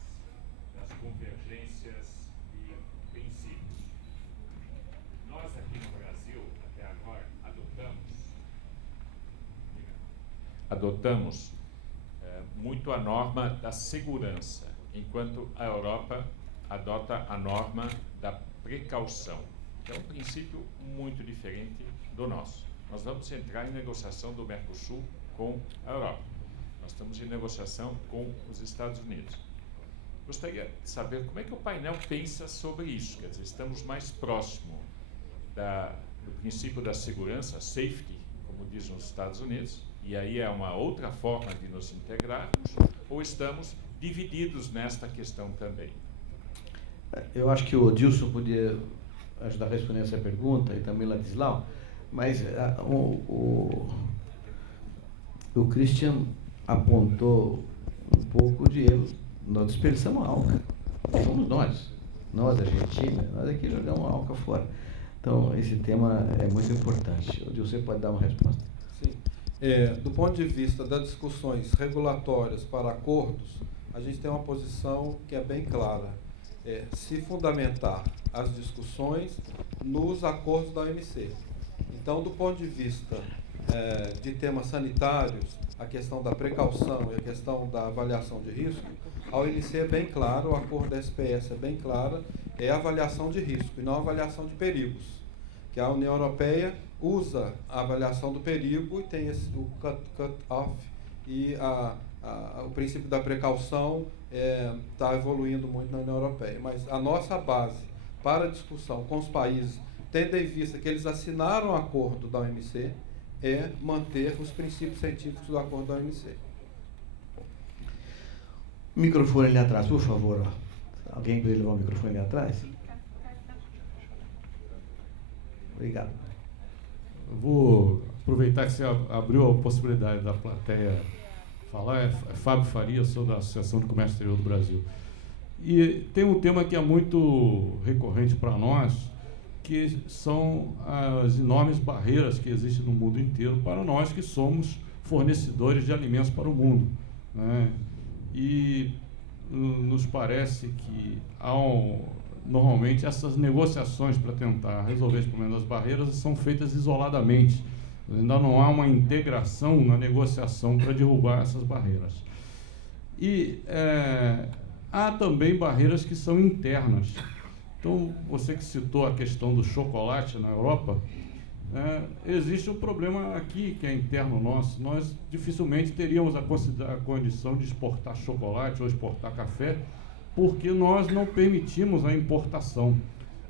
das convergências e princípios. Nós aqui no Brasil, até agora, adotamos muito a norma da segurança, enquanto a Europa adota a norma da precaução, que é um princípio muito diferente do nosso. Nós vamos entrar em negociação do Mercosul com a Europa. Nós estamos em negociação com os Estados Unidos. Gostaria de saber como é que o painel pensa sobre isso. Quer dizer, estamos mais próximo da do princípio da segurança, safety, como dizem nos Estados Unidos, e aí é uma outra forma de nos integrarmos, ou estamos divididos nesta questão também? Eu acho que o Dilson podia ajudar a responder essa pergunta, e também Ladislau, mas o Christian apontou um pouco de erro. Nós desperdiçamos álcool. Somos nós Argentina, nós aqui jogamos álcool fora. Então, esse tema é muito importante. O Dilson pode dar uma resposta. Sim. Do ponto de vista das discussões regulatórias para acordos, a gente tem uma posição que é bem clara. Se fundamentar as discussões nos acordos da OMC. Então, do ponto de vista de temas sanitários, a questão da precaução e a questão da avaliação de risco, a OMC é bem claro, o acordo da SPS é bem claro, é a avaliação de risco e não a avaliação de perigos. Que a União Europeia usa a avaliação do perigo e tem o cut-off e o princípio da precaução está evoluindo muito na União Europeia. Mas a nossa base para a discussão com os países, tendo em vista que eles assinaram o acordo da OMC, é manter os princípios científicos do acordo da OMC. Microfone ali atrás, por favor. Alguém pode levar o microfone ali atrás? Obrigado. Eu vou aproveitar que você abriu a possibilidade da plateia falar. É Fábio Faria, sou da Associação de Comércio Exterior do Brasil. E tem um tema que é muito recorrente para nós, que são as enormes barreiras que existem no mundo inteiro para nós que somos fornecedores de alimentos para o mundo, né? E nos parece que normalmente essas negociações para tentar resolver esse problema das barreiras são feitas isoladamente. Ainda não há uma integração na negociação para derrubar essas barreiras. E há também barreiras que são internas. Então, você que citou a questão do chocolate na Europa, existe um problema aqui que é interno nosso. Nós dificilmente teríamos a condição de exportar chocolate ou exportar café, porque nós não permitimos a importação,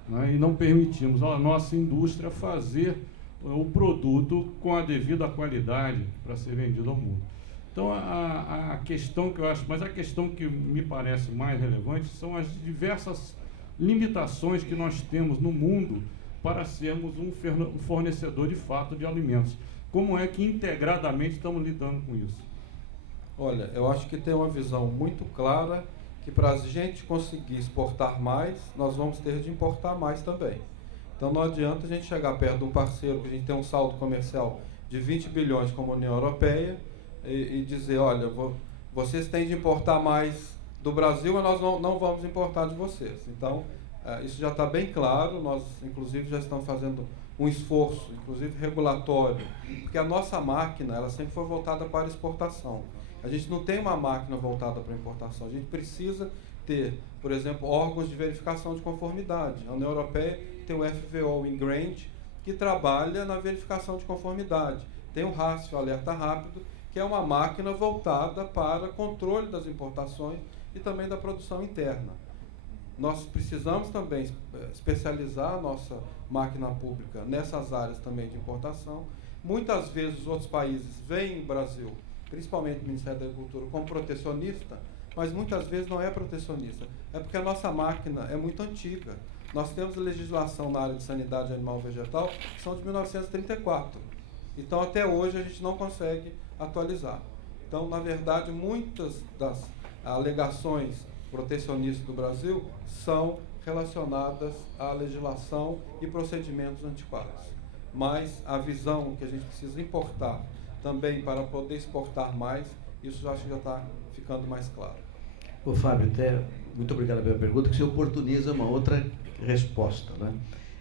né? E não permitimos a nossa indústria fazer o produto com a devida qualidade para ser vendido ao mundo. Então, a questão que eu acho, mas a questão que me parece mais relevante são as diversas limitações que nós temos no mundo para sermos um fornecedor de fato de alimentos. Como é que integradamente estamos lidando com isso? Olha, eu acho que tem uma visão muito clara que para a gente conseguir exportar mais, nós vamos ter de importar mais também. Então não adianta a gente chegar perto de um parceiro que a gente tem um saldo comercial de 20 bilhões como a União Europeia e dizer, olha, vocês têm de importar mais do Brasil, mas nós não vamos importar de vocês. Então, isso já está bem claro, nós inclusive já estamos fazendo um esforço, inclusive regulatório, porque a nossa máquina, ela sempre foi voltada para exportação. A gente não tem uma máquina voltada para importação, a gente precisa ter, por exemplo, órgãos de verificação de conformidade. A União Europeia tem o FVO Ingrained, que trabalha na verificação de conformidade. Tem o RASF, o Alerta Rápido, que é uma máquina voltada para controle das importações e também da produção interna. Nós precisamos também especializar a nossa máquina pública nessas áreas também de importação. Muitas vezes os outros países veem o Brasil, principalmente o Ministério da Agricultura, como protecionista, mas muitas vezes não é protecionista. É porque a nossa máquina é muito antiga. Nós temos legislação na área de sanidade animal e vegetal que são de 1934. Então, até hoje, a gente não consegue atualizar. Então, na verdade, muitas das alegações protecionistas do Brasil são relacionadas à legislação e procedimentos antiquados. Mas a visão que a gente precisa importar também para poder exportar mais, isso eu acho que já está ficando mais claro. Ô Fábio, muito obrigado pela pergunta, que você oportuniza uma outra resposta, né?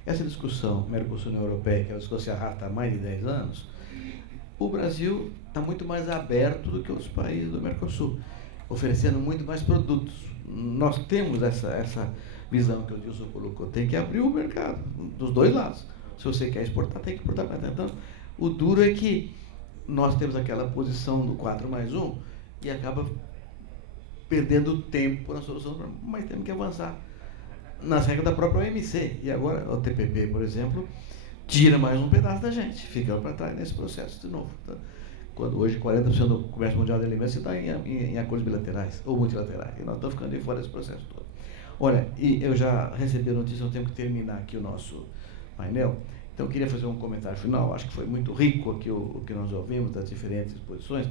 Essa discussão Mercosul-União Europeia, que é uma discussão que se arrasta há mais de 10 anos, o Brasil está muito mais aberto do que os países do Mercosul, oferecendo muito mais produtos. Nós temos essa visão que o Dilson colocou, tem que abrir o mercado dos dois lados. Se você quer exportar, tem que exportar mais. Então, o duro é que nós temos aquela posição do 4+1 e acaba perdendo tempo na solução, mas temos que avançar nas regras da própria OMC. E agora, o TPP, por exemplo, tira mais um pedaço da gente, ficando para trás nesse processo de novo. Tá? Quando hoje 40% do comércio mundial de alimentos está em acordos bilaterais ou multilaterais, e nós estamos ficando de fora desse processo todo. Olha, e eu já recebi a notícia, eu tenho que terminar aqui o nosso painel, então eu queria fazer um comentário final. Acho que foi muito rico aqui o que nós ouvimos das diferentes posições,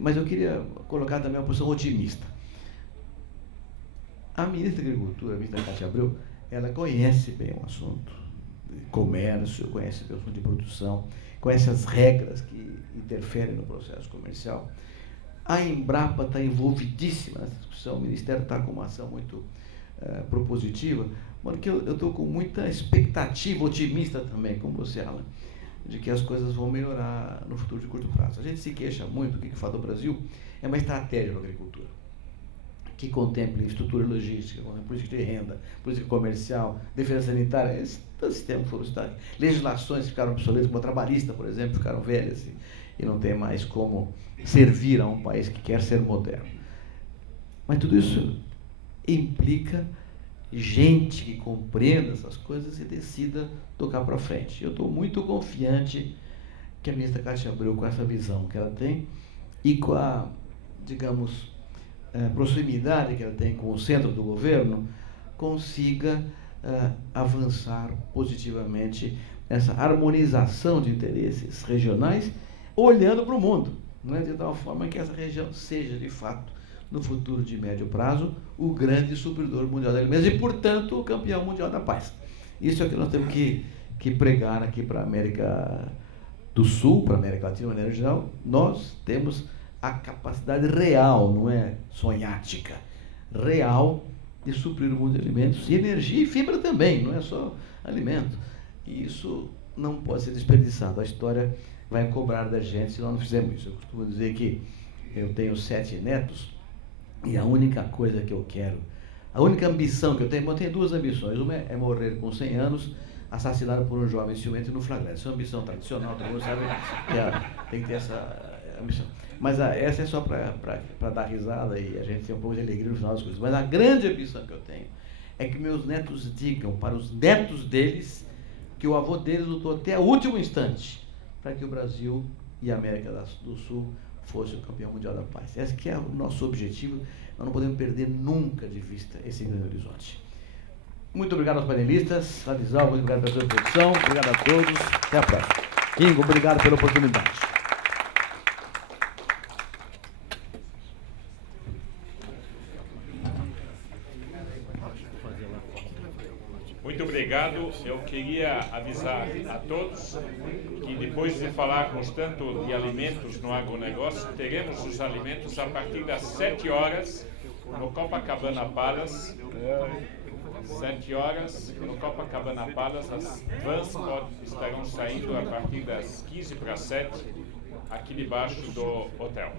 mas eu queria colocar também uma posição otimista. A ministra da Agricultura, a ministra Cátia Abreu, ela conhece bem o assunto de comércio, conhece bem o assunto de produção, conhece as regras que interferem no processo comercial. A Embrapa está envolvidíssima nessa discussão, o Ministério está com uma ação muito propositiva, porque eu estou com muita expectativa otimista também, como você, Alan, de que as coisas vão melhorar no futuro de curto prazo. A gente se queixa muito, o que fala do Brasil é uma estratégia para a agricultura, que contemple estrutura logística, política de renda, política comercial, defesa sanitária, esse sistema florestal. Legislações ficaram obsoletas, como a trabalhista, por exemplo, ficaram velhas e não tem mais como servir a um país que quer ser moderno. Mas tudo isso implica gente que compreenda essas coisas e decida tocar para frente. Eu estou muito confiante que a ministra Cátia Abreu, com essa visão que ela tem e com a, digamos, proximidade que ela tem com o centro do governo, consiga avançar positivamente nessa harmonização de interesses regionais, olhando para o mundo, não é? De tal forma que essa região seja, de fato, no futuro de médio prazo, o grande supridor mundial de alimentos e, portanto, o campeão mundial da paz. Isso é o que nós temos que pregar aqui para a América do Sul, para a América Latina, de maneira geral. Nós temos a capacidade real, não é sonhática, real de suprir o mundo de alimentos e energia e fibra também, não é só alimento. E isso não pode ser desperdiçado. A história vai cobrar da gente se nós não fizermos isso. Eu costumo dizer que eu tenho 7 netos e a única coisa que eu quero, a única ambição que eu tenho 2 ambições. Uma é morrer com 100 anos, assassinado por um jovem ciumento no flagrante. Isso é uma ambição tradicional, todo mundo sabe que tem que ter essa ambição. Mas essa é só para dar risada e a gente tem um pouco de alegria no final das coisas. Mas a grande ambição que eu tenho é que meus netos digam para os netos deles que o avô deles lutou até o último instante para que o Brasil e a América do Sul fosse o campeão mundial da paz. Esse que é o nosso objetivo. Nós não podemos perder nunca de vista esse grande horizonte. Muito obrigado aos panelistas. Alisal, muito obrigado pela sua produção. Obrigado a todos. Até a próxima. Ingo, obrigado pela oportunidade. Muito obrigado. Eu queria avisar a todos que depois de falarmos tanto de alimentos no agronegócio, teremos os alimentos a partir das 7 horas no Copacabana Palace. 7 horas no Copacabana Palace. As vans estarão saindo a partir das 15 para 7 aqui debaixo do hotel.